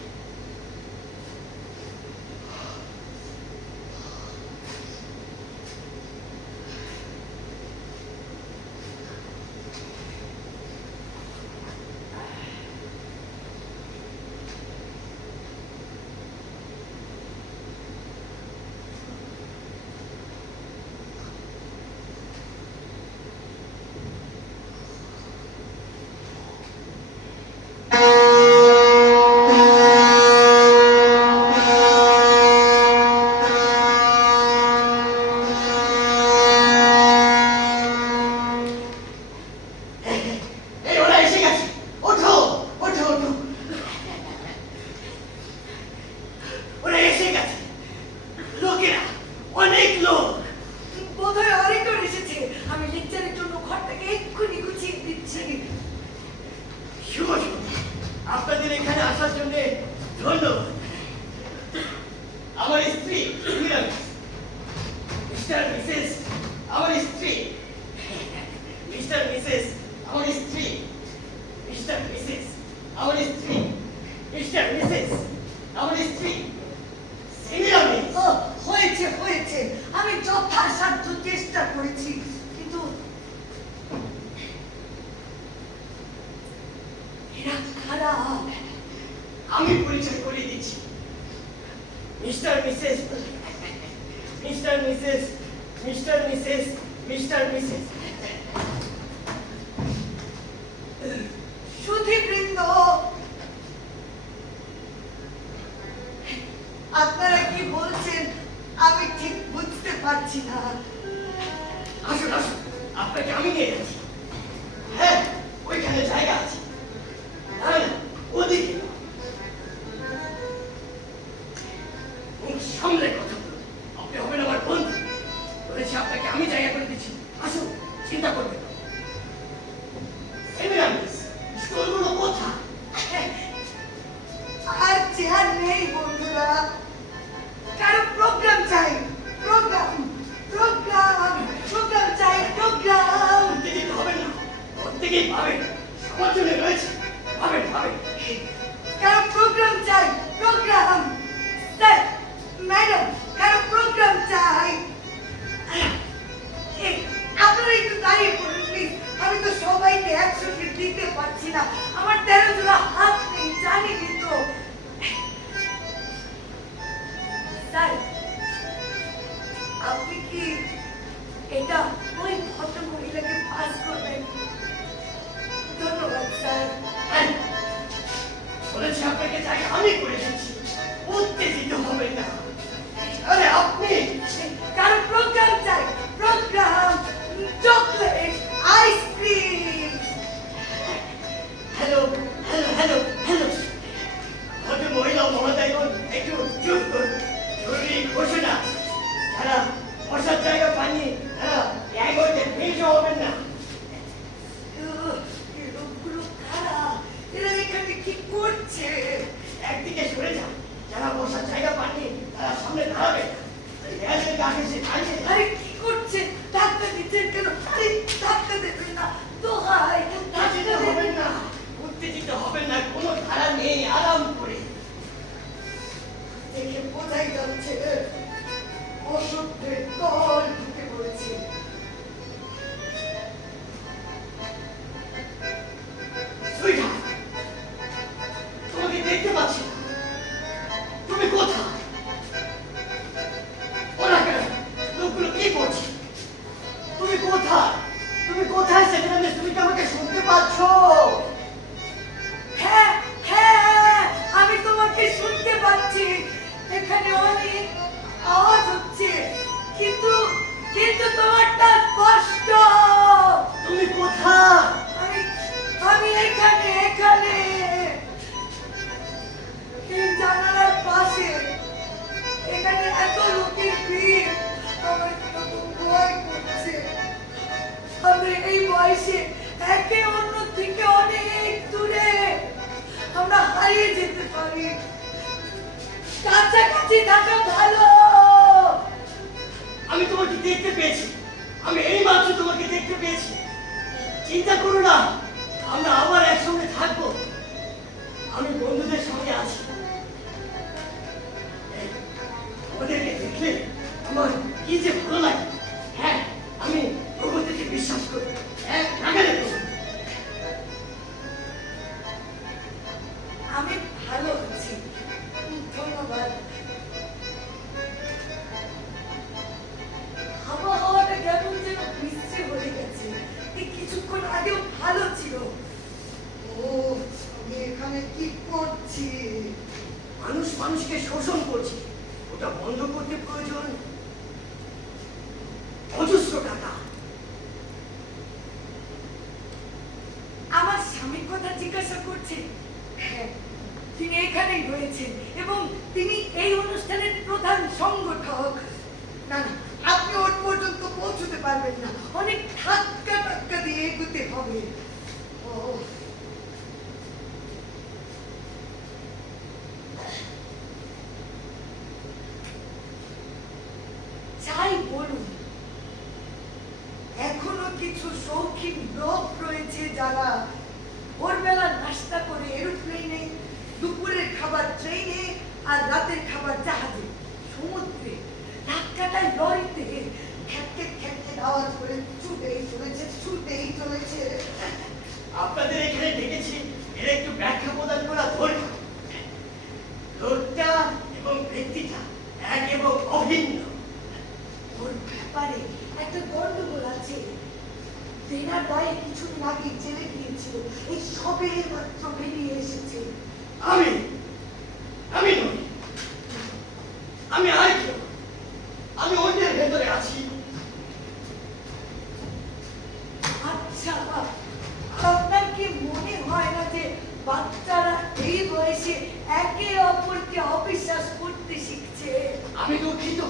এই ওরা এসে গেছে, ওঠো ওঠো ওঠো, ওরা এসে গেছে, লোকেরা, অনেক লোক। বোধহয় আরেকজন এসেছে। আমি লেকচারের জন্য ঘরটাকে এক্ষুনি গুছিয়ে দিচ্ছি। শুভ সন্ধ্যা, আপনাদের এখানে আসার জন্য ধন্যবাদ। আমার স্ত্রী মিস্টার মিসেস, আমার স্ত্রী মিস্টার মিসেস, আমার স্ত্রী মিস্টার মিসেস, আমার স্ত্রী মিস্টার মিসেস, আমার স্ত্রী সিনিয়র মিস। ও, হয়েছে হয়েছে, আমি যথাসাধ্য চেষ্টা করেছি, কিন্তু এরা খারাপ। আমি পরিচয় করিয়ে দিচ্ছি, mister missus, mister missus, mister missus, mister missus. সুধীবৃন্দ, আপনারা কি বলছেন আমি ঠিক বুঝতে পারছি না। আসুন আসুন, আপনাকে আমি নিয়ে যাচ্ছি। হ্যাঁ, ওইখানে জায়গা আছে। না না, ওদিকে না। মুখ সামলে কথা বলুন, আপনি হবেন আমার বন্ধু। বলেছি আপনাকে আমি জায়গা করে দিচ্ছি, আসুন, চিন্তা করবেন না। সেমিনার মিস, স্টলগুলো কোথায়? আর চেয়ার নেই বন্ধুরা, কারো প্রোগ্রাম চাই, প্রোগ্রাম প্রোগ্রাম প্রোগ্রাম চাই, প্রোগ্রাম। করতে দিতে হবে না, প্রত্যেকেই পাবেন, সবার জন্য রয়েছে, পাবেন পাবেন। কারো প্রোগ্রাম চাই, প্রোগ্রাম। স্যার, ম্যাডাম, কারো প্রোগ্রাম চাই। এই, আপনারা একটু দাঁড়িয়ে পড়ুন প্লিজ। আমি তো সবাইকে একসাথে দিতে পারছি না, আমার 13 জোড়া হাত নেই, জানেনই তো। স্যার, আপনি কি এটা ওই ভদ্র মহিলাকে পাস করবেন? ধন্যবাদ স্যার। হ্যাঁ, বলেছি আপনাকে জায়গা আমি করে দিচ্ছি, উত্তেজিত হবেন না। আরে আপনি কারো প্রোগ্রাম চাই, programme, chocolate, ice cream. Hello hello hello hello, ভদ্র মহিলা ও মহোদয়গণ একটু চুপ করুন। জরুরি ঘোষণা, যারা বসার জায়গা পাননি তারা এক হতে ভিড় হবেন না। এই লোকগুলো কারা? এরা এখানে কি করছে? একদিকে সরে যান, যারা বসার জায়গা পাননি তারা আমাদের এই বয়সে একে অন্য থেকে অনেক দূরে আমরা হারিয়ে যেতে পারি। কাছাকাছি থাকা ভালো। আমি তোমাকে দেখতে পেয়েছি, আমি এই মাত্র তোমাকে দেখতে পেয়েছি। চিন্তা করো না, আমরা আবার একসঙ্গে থাকবো। আমি বন্ধুদের সঙ্গে আছি। এই, ওদেরকে দেখলে আমার কি যে ভালো লাগে। হ্যাঁ, আমি প্রগতিকে বিশ্বাস করি। হ্যাঁ, নাগালে প্রগতি। আমি ভালো আছি, ধন্যবাদ। আবহাওয়াটা কেমন যেন বিশ্রী হয়ে গেছে। এই কিছুক্ষণ আগেও ভালো ছিল। ও, আমি এখানে কি করছি? মানুষ মানুষকে শোষণ করছে, ওটা বন্ধ করতে প্রয়োজন অজস্র টাকা। আমার স্বামীর কথা জিজ্ঞাসা করছে? হ্যাঁ, তিনি এখানেই রয়েছেন এবং তিনি এই অনুষ্ঠানের প্রধান সংগঠক। না না, আপনি ওর পর্যন্ত পৌঁছতে পারবেন না, অনেক ধাক্কা টাক্কা দিয়ে এগোতে হবে। ও, যাই বলুন, এখনো কিছু শৌখিন লোক রয়েছে যারা ভোরবেলা নাস্তা করে এরোপ্লেনে, দুপুরের খাবার ট্রেনে, আর রাতের খাবার জাহাজে, সমুদ্রে, ধাক্কাটায় লরিতে খ্যাটকে খ্যাটকে আওয়াজ করে ছুটেই চলেছে। আপনাদের এখানে ডেকেছি এর একটু ব্যাখ্যা প্রদান করা দরকার। লোকটা এবং ব্যক্তিটা এক এবং অভিন্ন। ওর ব্যাপারে একটা গন্ডগোল আছে। দেনার দায়ে কিছুদিন আগে জেলে গিয়েছিল, এই সবে মাত্র বেরিয়ে এসেছে। আমি নই, আমি আর কেউ। আমি অন্যের ভেতরে আছি। আচ্ছা, আপনার কি মনে হয় না যে বাচ্চারা এই বয়সে একে অপরকে অবিশ্বাস করতে শিখছে? আমি দুঃখিত,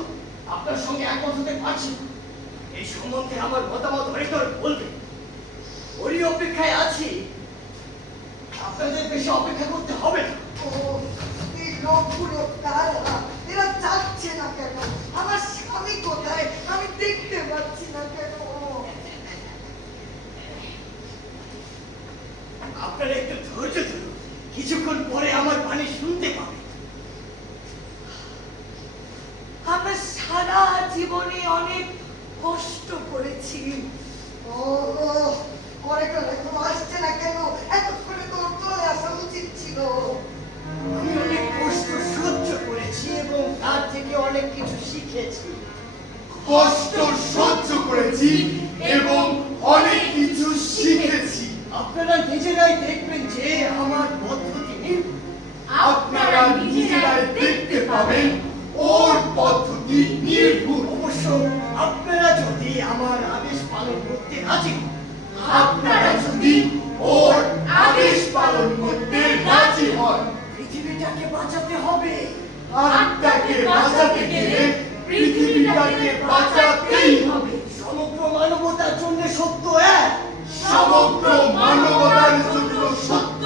আপনার সঙ্গে একমত হতে পারছি না। এই সম্বন্ধে আমার মতামত হরিকর বলবে। ওরই অপেক্ষায় আছি, আপনাদের বেশি অপেক্ষা করতে হবে না। ও, এই লোকগুলো কারা? এরা যাচ্ছে না কেন? আমার স্বামী কোথায়? আমি দেখতে পাচ্ছি না কেন? আপনারা একটু ধৈর্য ধরুন, কিছুক্ষণ পরে আমার বাণী শুনতে পাবে। আমরা সারা জীবনে অনেক কষ্ট করেছি। ও, অনেকটা এখনো আসছে না কেন? এতক্ষণে তো ওর চলে আসা উচিত ছিল। আমি অনেক কষ্ট সহ্য করেছি এবং তার থেকে অনেক কিছু শিখেছি। কষ্ট সহ্য করেছি এবং অনেক কিছু শিখেছি। আপনারা নিজেরাই দেখবেন যে আমার পদ্ধতি নির্ভুল। আপনারা নিজেরাই দেখতে পাবেন ওর পদ্ধতি নির্ভুল। অবশ্য আপনারা যদি আমার আদেশ পালন করতে রাজি হন, আপনারা যদি ওর আদেশ পালন করতে রাজি হন, পৃথিবীটাকে বাঁচাতে হবে। আত্মাকে বাঁচাতে গেলে পৃথিবীটাকে বাঁচাতেই হবে। সমগ্র মানবতার জন্য সত্য এক। সমগ্র মানবতার জন্য সত্য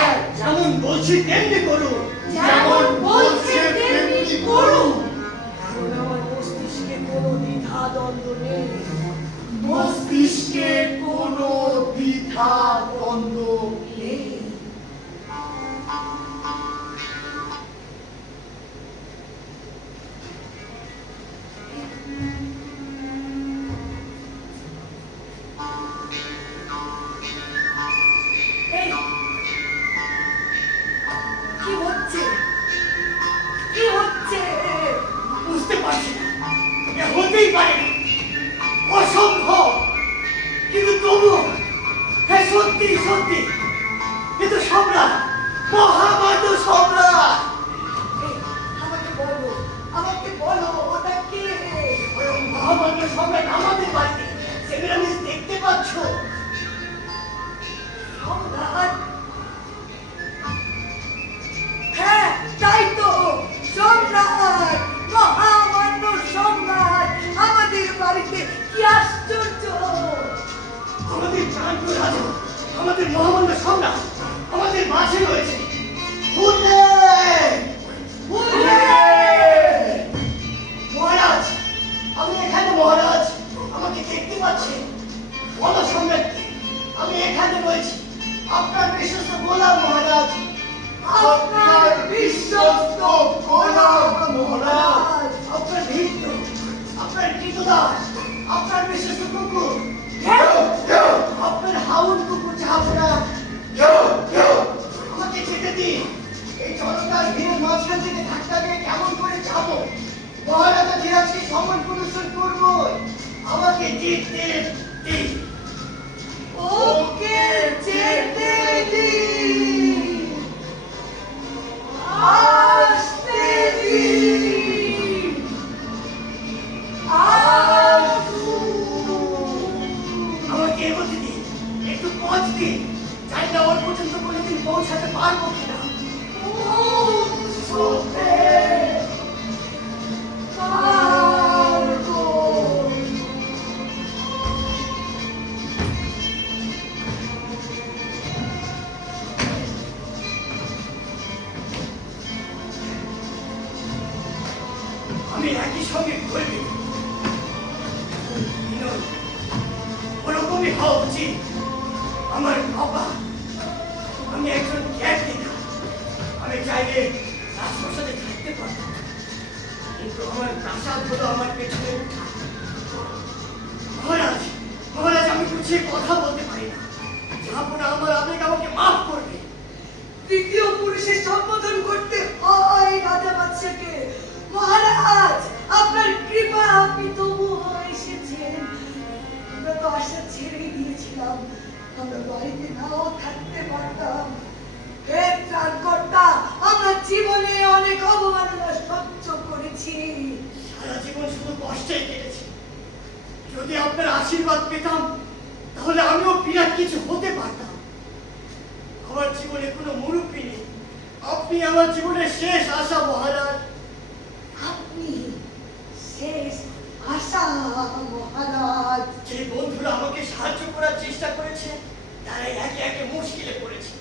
এক। যেমন বলছি তেমনি করুন। যেমন বলছে তেমনি করুন। কারণ আমার মস্তিষ্কে কোনো দ্বিধা দ্বন্দ্ব নেই। মস্তিষ্কে কোনো দ্বিধা দ্বন্দ্ব নেই। এই, কি হচ্ছে? কি হচ্ছে? বুঝতে পারছি না, এ হতেই পারে না, অসম্ভব। কিন্তু তবু হ্যাঁ, সত্যি সত্যি এ তো সম্রাট, মহামান্য সম্রাট। এই, আমাকে বলো ওটা কে? ওই মহামান্য সম্রাট আমাদের বাড়িতে, সেমিরামিস দেখতে পাচ্ছ? সম্রাট? হ্যাঁ, তাই তো, সম্রাট, মহামান্য সম্রাট আমাদের বাড়িতে। কি আশ্চর্য! আমাদের মহামান্য সম্রাট আমাদের মাঝে রয়েছে। হুররে! হুররে! মহারাজ, আমি এখানে মহারাজ, আমাকে দেখতে পাচ্ছেন? বলো সম্রাটকে, আমি এখানে রয়েছি, আপনার বিশ্বস্ত গোলাম মহারাজ। আপনার বিশ্বস্ত গোলাম মহারাজ। আপনার ভিত্ত, আপনার কৃতদাস, আপনার বিশ্বস্ত কুকুর, আপনার হাউন কুকুর ঝাপড়া। আমাকে যেতে দিন, এই জনতার ভিড়ের মাঝখান থেকে ধাক্কা দিয়ে কেমন করে যাবো? মহারাজা ধীরাজকে সম্মান প্রদর্শন করবো, আমাকে জিততে দিন। ওকে যেতে দিন, আসতে দিন, আমাকে এগোতে দিন, একটু পথ দিন, জানি না ওর পর্যন্ত কোনোদিন পৌঁছাতে পারবো কিনা। আমি একই সঙ্গে করবি ওরকমই হওয়া উচিত। আমার বাবা, আমি একজন ক্যাটরিনার, আমি চাইলে রাজপ্রাসাদে থাকতে পারতাম, কিন্তু আমার প্রাসাদ হলো আমার পেছনে উঠা। মহারাজ, মহারাজ, আমি গুছিয়ে কথা বলতে পারি না, ঝাপনা আমার আবেগ আমাকে মাফ করবে। তৃতীয় পুরুষের সম্বোধন করতে হয় রাজা বাদশাকে। মহারাজ, আপনার কৃপা, আপনি তবুও এসেছেন। আমরা তো আশা ছেড়েই দিয়েছিলাম, আমরা বাড়িতে নাও থাকতে পারতাম। হে ত্রাণকর্তা, আমরা জীবনে অনেক অবমাননা সহ্য করেছি। সারা জীবন শুধু কষ্টেই কেটেছি। যদি আপনার আশীর্বাদ পেতাম, তাহলে আমিও বিরাট কিছু হতে পারতাম। আমার জীবনে কোনো মুরুব্বি নেই, আপনি আমার জীবনের শেষ আশা মহারাজ। আপনি শেষ আশা মহারাজ। যে বন্ধুরা আমাকে সাহায্য করার চেষ্টা করেছে, তারা একে একে মুশকিলে পড়েছে।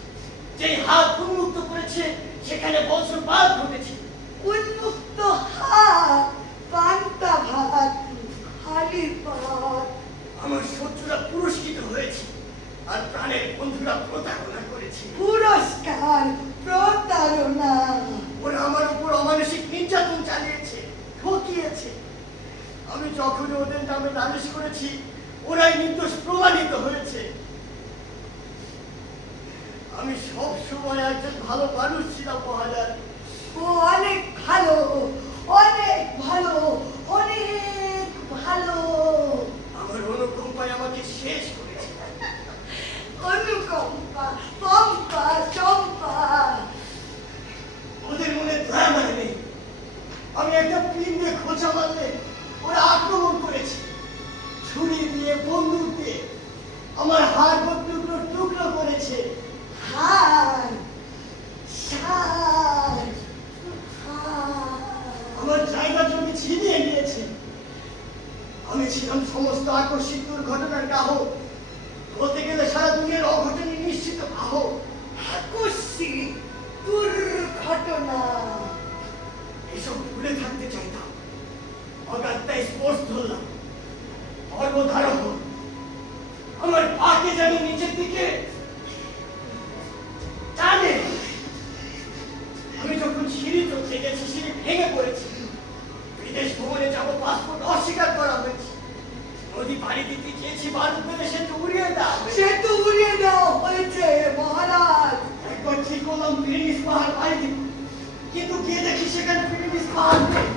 যেই হাত উন্মুক্ত করেছে, সেখানে বজ্রপাত ঘটেছে। উন্মুক্ত হাত, পান্তা ভাত, খালি পাত। আমার শত্রুরা পুরস্কৃত হয়েছে, আর প্রাণের বন্ধুরা প্রতারণা করেছে। পুরস্কার, প্রতারণা। ওরা আমার উপর অমানসিক নির্যাতন চালিয়েছে, ঠকিয়েছে। আমি যখন ওদের নামে নালিশ করেছি, ওরাই নির্দোষ প্রমাণিত হয়েছে। আমি সব সময় একজন ভালো মানুষ ছিলাম মহারাজ। ও অনেক ভালো, অনেক ভালো, অনেক ভালো। আমার অনুকম্পায় আমাকে শেষ করেছে। অনুকম্পা, পম্পা, চম্পা। ওদের মনে দয়া মানে নেই। আমি একটা পিন দিয়ে খোঁচা মারলে ওরা আক্রমণ করেছে, ছুরি দিয়ে, বন্দুক দিয়ে আমার হাড় টুকরো টুকরো করেছে। হার, সার, হার। আমার জায়গা জমি ছিনিয়ে নিয়েছে। আমি ছিলাম সমস্ত আকস্মিক দুর্ঘটনার গ্রাহক, বলতে গেলে সারা দুনিয়ার অঘটনে নিশ্চিত বাহক। আকস্মিক দুর্ঘটনা। এসব ভুলে থাকতে চাইতাম, অগাত্তায় স্পোর্টস ধরলাম, পর্বতারোহ। আমার পাকে যেন নিচের দিকে টানে। আমি যখন সিঁড়ি চড়তে গেছি, সিঁড়ি ভেঙে পড়েছি। বিদেশ ভ্রমণে যাব, পাসপোর্ট অস্বীকার করা হয়েছে। নদী পাড়ি দিতে চেয়েছি, বারুদ মেরে সেতু উড়িয়ে দেওয়া হয়েছে। সেতু উড়িয়ে দেওয়া হয়েছে মহারাজ। একবার ঠিক করলাম পিরিমিস পাহাড় পাড়ি দিব, কিন্তু গিয়ে দেখি সেখানে পিরিমিস পাহাড় নেই।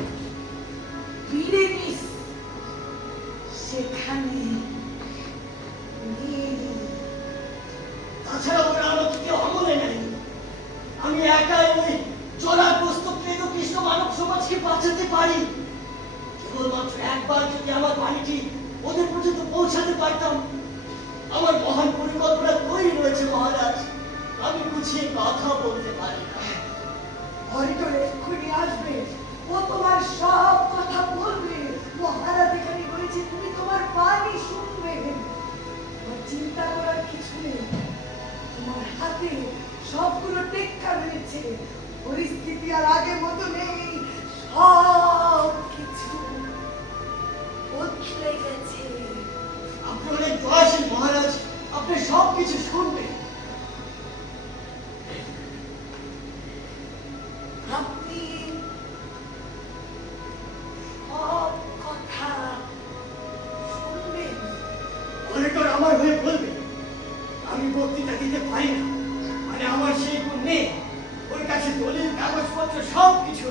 বিরেনিস সেখানে নেই। তাছাড়া ওরা আমাকে কেউ আমলে নেয়নি। আমি একাই ওই জলাগ্রস্ত প্রেত কৃষ্ণ মানব সমাজকে বাঁচাতে পারি। কেবলমাত্র একবার যদি আমার বাণীটি ওদের পর্যন্ত পৌঁছাতে পারতাম। আমার মহান পরিকল্পনা তৈরি রয়েছে মহারাজ, আমি গুছিয়ে কথা বলতে পারি না। হরিটরে এক্ষুনি আসবে, ও তোমার সব কথা বলবে। মহারাজ এখানে বলেছে তুমি তোমার বাণী শুনবে। তোমার চিন্তা করার কিছু নেই।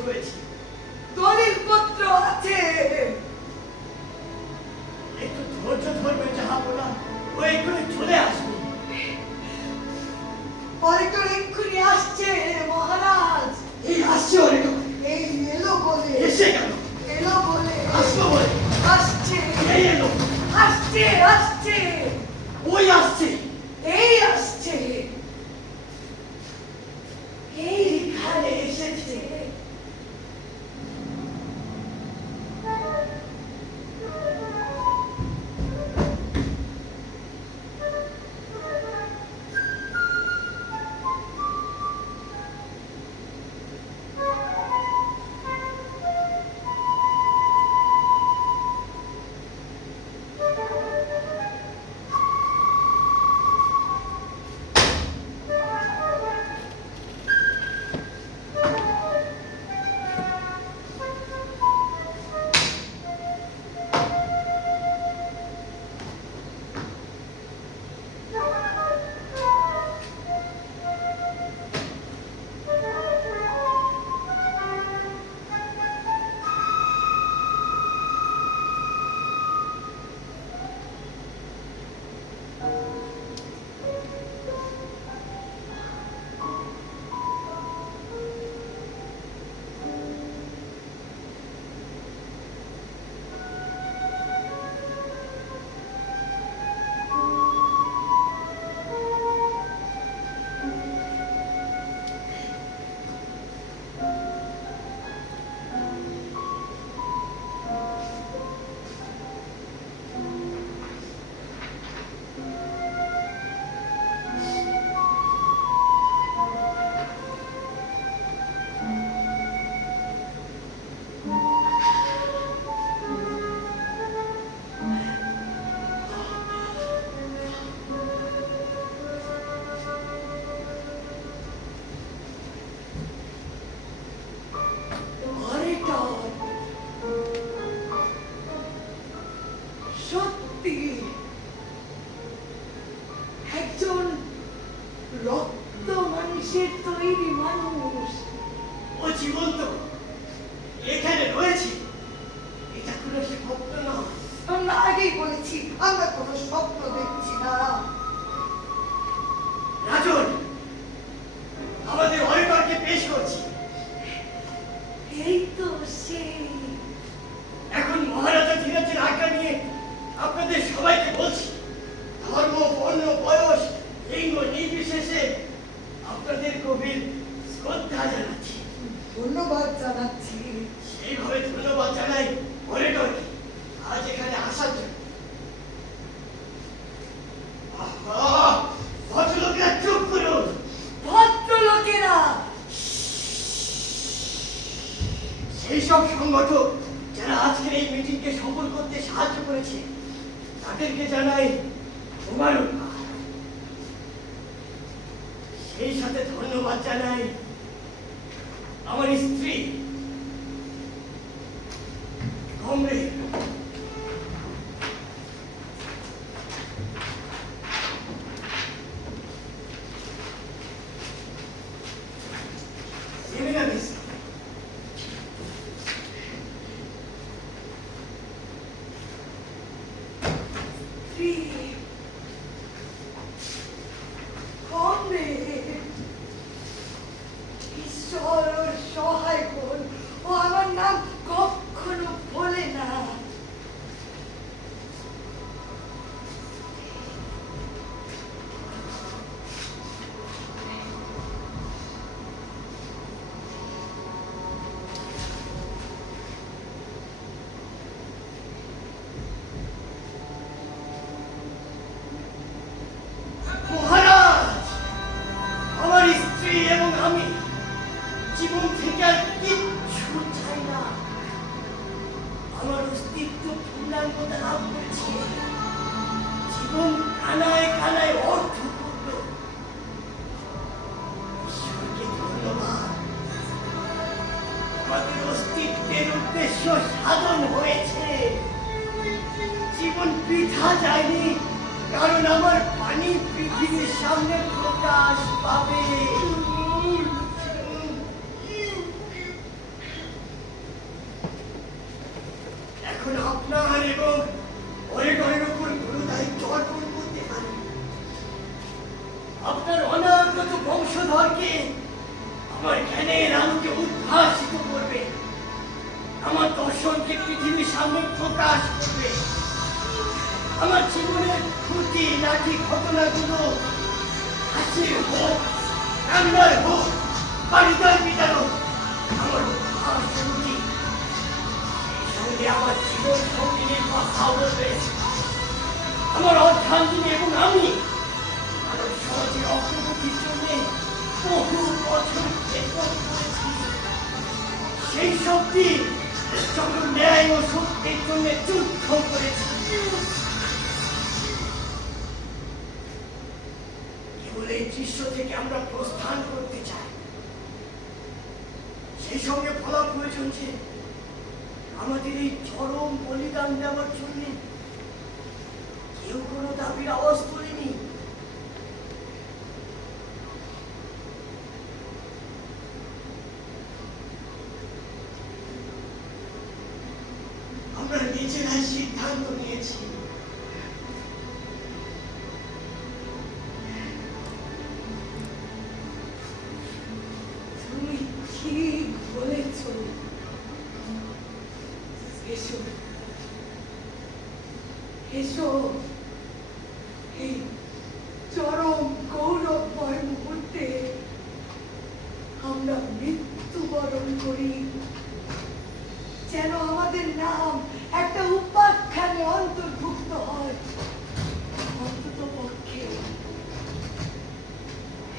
রয়েছে। দলিল পত্র আছে। একটু ধৈর্য ধরবে জাহাপনা, ও এক্ষুনি চলে আসবে। অনেকটা এক্ষুনি আসছে মহারাজ। এই আসছে অনেক, এই এলো বলে, এসে গেল, এলো বলে, আসলো বলে, আসছে, এই এলো, আসছে, আসছে, ওই আসছে। এই আসছে, এইখানে এসেছে। সত্যি একজন রক্ত মাংসের তৈরি মানুষ। ও জীবন্ত এখানে রয়েছে, এটা কোনো স্বপ্ন নয়। আমরা আগেই বলেছি আমরা কোনো স্বপ্ন দেখছি না। রাজন, আমাদের অরিটরকে পেশ করছি। এই তো সেই। এখন মহারাজা ধীরাজের আজ্ঞা নিয়ে আপনাদের সবাইকে বলছি, ধর্ম, বর্ণ, বয়স, লিঙ্গ নির্বিশেষে আপনাদের গভীর শ্রদ্ধা জানাচ্ছি, ধন্যবাদ জানাচ্ছি। সেইভাবে ধন্যবাদ জানাই অরিটরকে আজ এখানে আসার জন্য। আহা, ভদ্রলোকেরা চুপ করুন। ভদ্রলোকেরা সেই সব সংগঠক যারা আজকের এই মিটিংকে সফল করতে সাহায্য করেছে তাদেরকে জানাই মোবারকবাদ। সেই সাথে ধন্যবাদ জানাই আমার স্ত্রী কমরেড সেমিনা মিশ্র। স্ত্রী কমরেড, ঈশ্বর ওর সহায় করুন। ও আমার নাম কখনো বলে না। মহারাজ, আমার স্ত্রী এবং আমি জীবন থেকে আর কিচ্ছু চাই না। আমার অস্তিত্ব পূর্ণাঙ্গতা লাভ করেছে। জীবন কানায় কানায় অর্থপূর্ণ। ঈশ্বরকে ধন্যবাদ, আমাদের অস্তিত্বের উদ্দেশ্য সাধন হয়েছে। জীবন বৃথা যায়নি, কারণ আমার পানি পৃথিবীর সামনে প্রকাশ পাবে। বংশধরকে আমার জ্ঞানের আলোকে উদ্ভাসিত করবে, আমার দর্শনকে পৃথিবীর সামনে প্রকাশ করবে, আমার জীবনের খুঁটি নাটি ঘটনাগুলো হাসির হোক, কান্নার হোক, বা হৃদয় বিদারক, আমার উদ্ভাস অনুটি সেই সঙ্গে আমার জীবন সঙ্গিনীর কথা বলবে। আমার অর্ধাঙ্গিনী এবং আমি মানব সমাজের অগ্রগতির জন্য বহু বছর বেতন করেছি। সেই শক্তি যখন ন্যায় ও সত্যের জন্য যুদ্ধ করেছি। কেবল এই দৃশ্য থেকে আমরা প্রস্থান করতে চাই। সেই সঙ্গে বলা প্রয়োজন যে আমাদের এই চরম বলিদান দেওয়ার জন্য কেউ কোনো দাবির আওয়াজ তোলেনি। আমরা নিজেরাই সিদ্ধান্ত নিয়েছি। তুমি ঠিক বলেছ। এসো এসো, এই চরম গৌরবময় মুহূর্তে আমরা মৃত্যুবরণ করি, যেন আমাদের নাম একটা উপাখ্যানে অন্তর্ভুক্ত হয়। অন্তত পক্ষে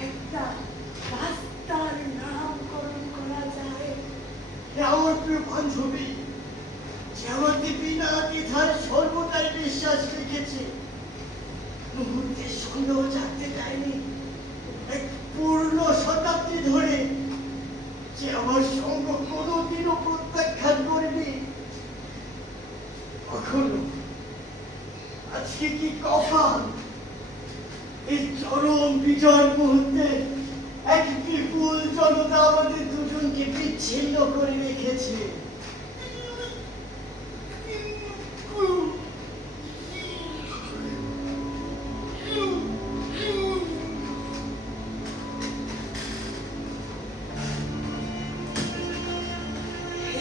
একটা রাস্তার নামকরণ করা যায়। হে আমার প্রিয় বান্ধবী, যে আমাকে বিনা দ্বিধার সর্বদাই বিশ্বাস রেখেছে, মুহূর্তের সন্দেহ জাগতে দেয়নি, এক পূর্ণ শতাব্দী ধরে যে আমার সঙ্গ কোনোদিনও প্রত্যাখ্যান করেনি। কখনো আজকে কি কপাল, এই চরম বিজয় মুহূর্তে এক বিপুল জনতা আমাদের দুজনকে বিচ্ছিন্ন করে রেখেছে।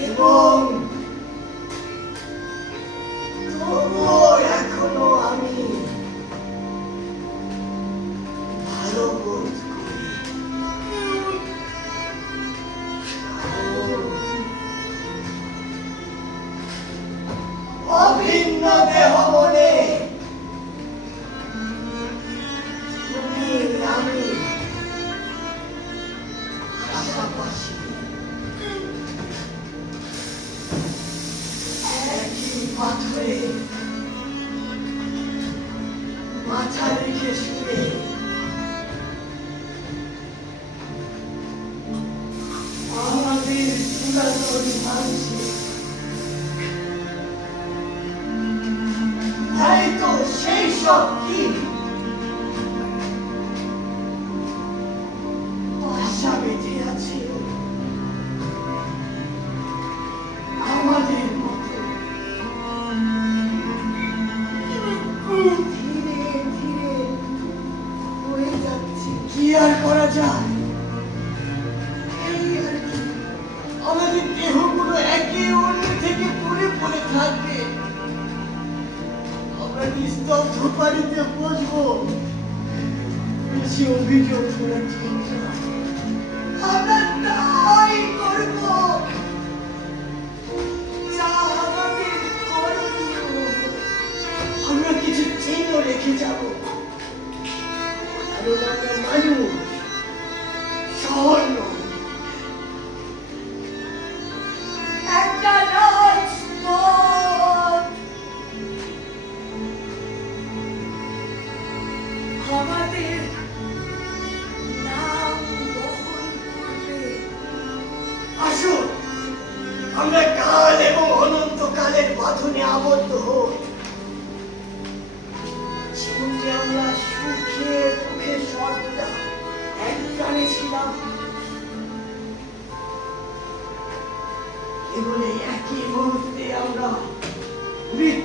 এবং তবুও এখনো আমি ভালো বোধ করি। অভিন্ন দেহ মনে তুমি আমি পাশাপাশি একই পাথরে মাথা রেখে শুয়ে আমাদের পুরাতন মানসে তাই তো সেই সব কি আশা বেঁধে আছে আমাদের মতো। ধীরে ধীরে হয়ে যাচ্ছে, কি আর করা যায়? এই আর কি, আমাদের দেহগুলো একে অন্য থেকে দূরে পড়ে থাকবে। আমরা নিস্তব্ধ পানিতে বসবো, বেশি অভিযোগ করা ঠিক না। আমরা তাই করব যা আমাদের করণীয়। আমরা কিছু চিহ্ন রেখে যাব, কারণ আমরা মানুষ, শহর নয়। একটা রাজপথ আমাদের নাম বহন করবে। আসুন আমরা কাল এবং অনন্তকালের বাঁধনে আবদ্ধ হই। জীবনে আমরা সুখে দুঃখে সর্বদা এক প্রাণে ছিলাম। কেবল এই একই মুহূর্তে আমরা মৃত্যু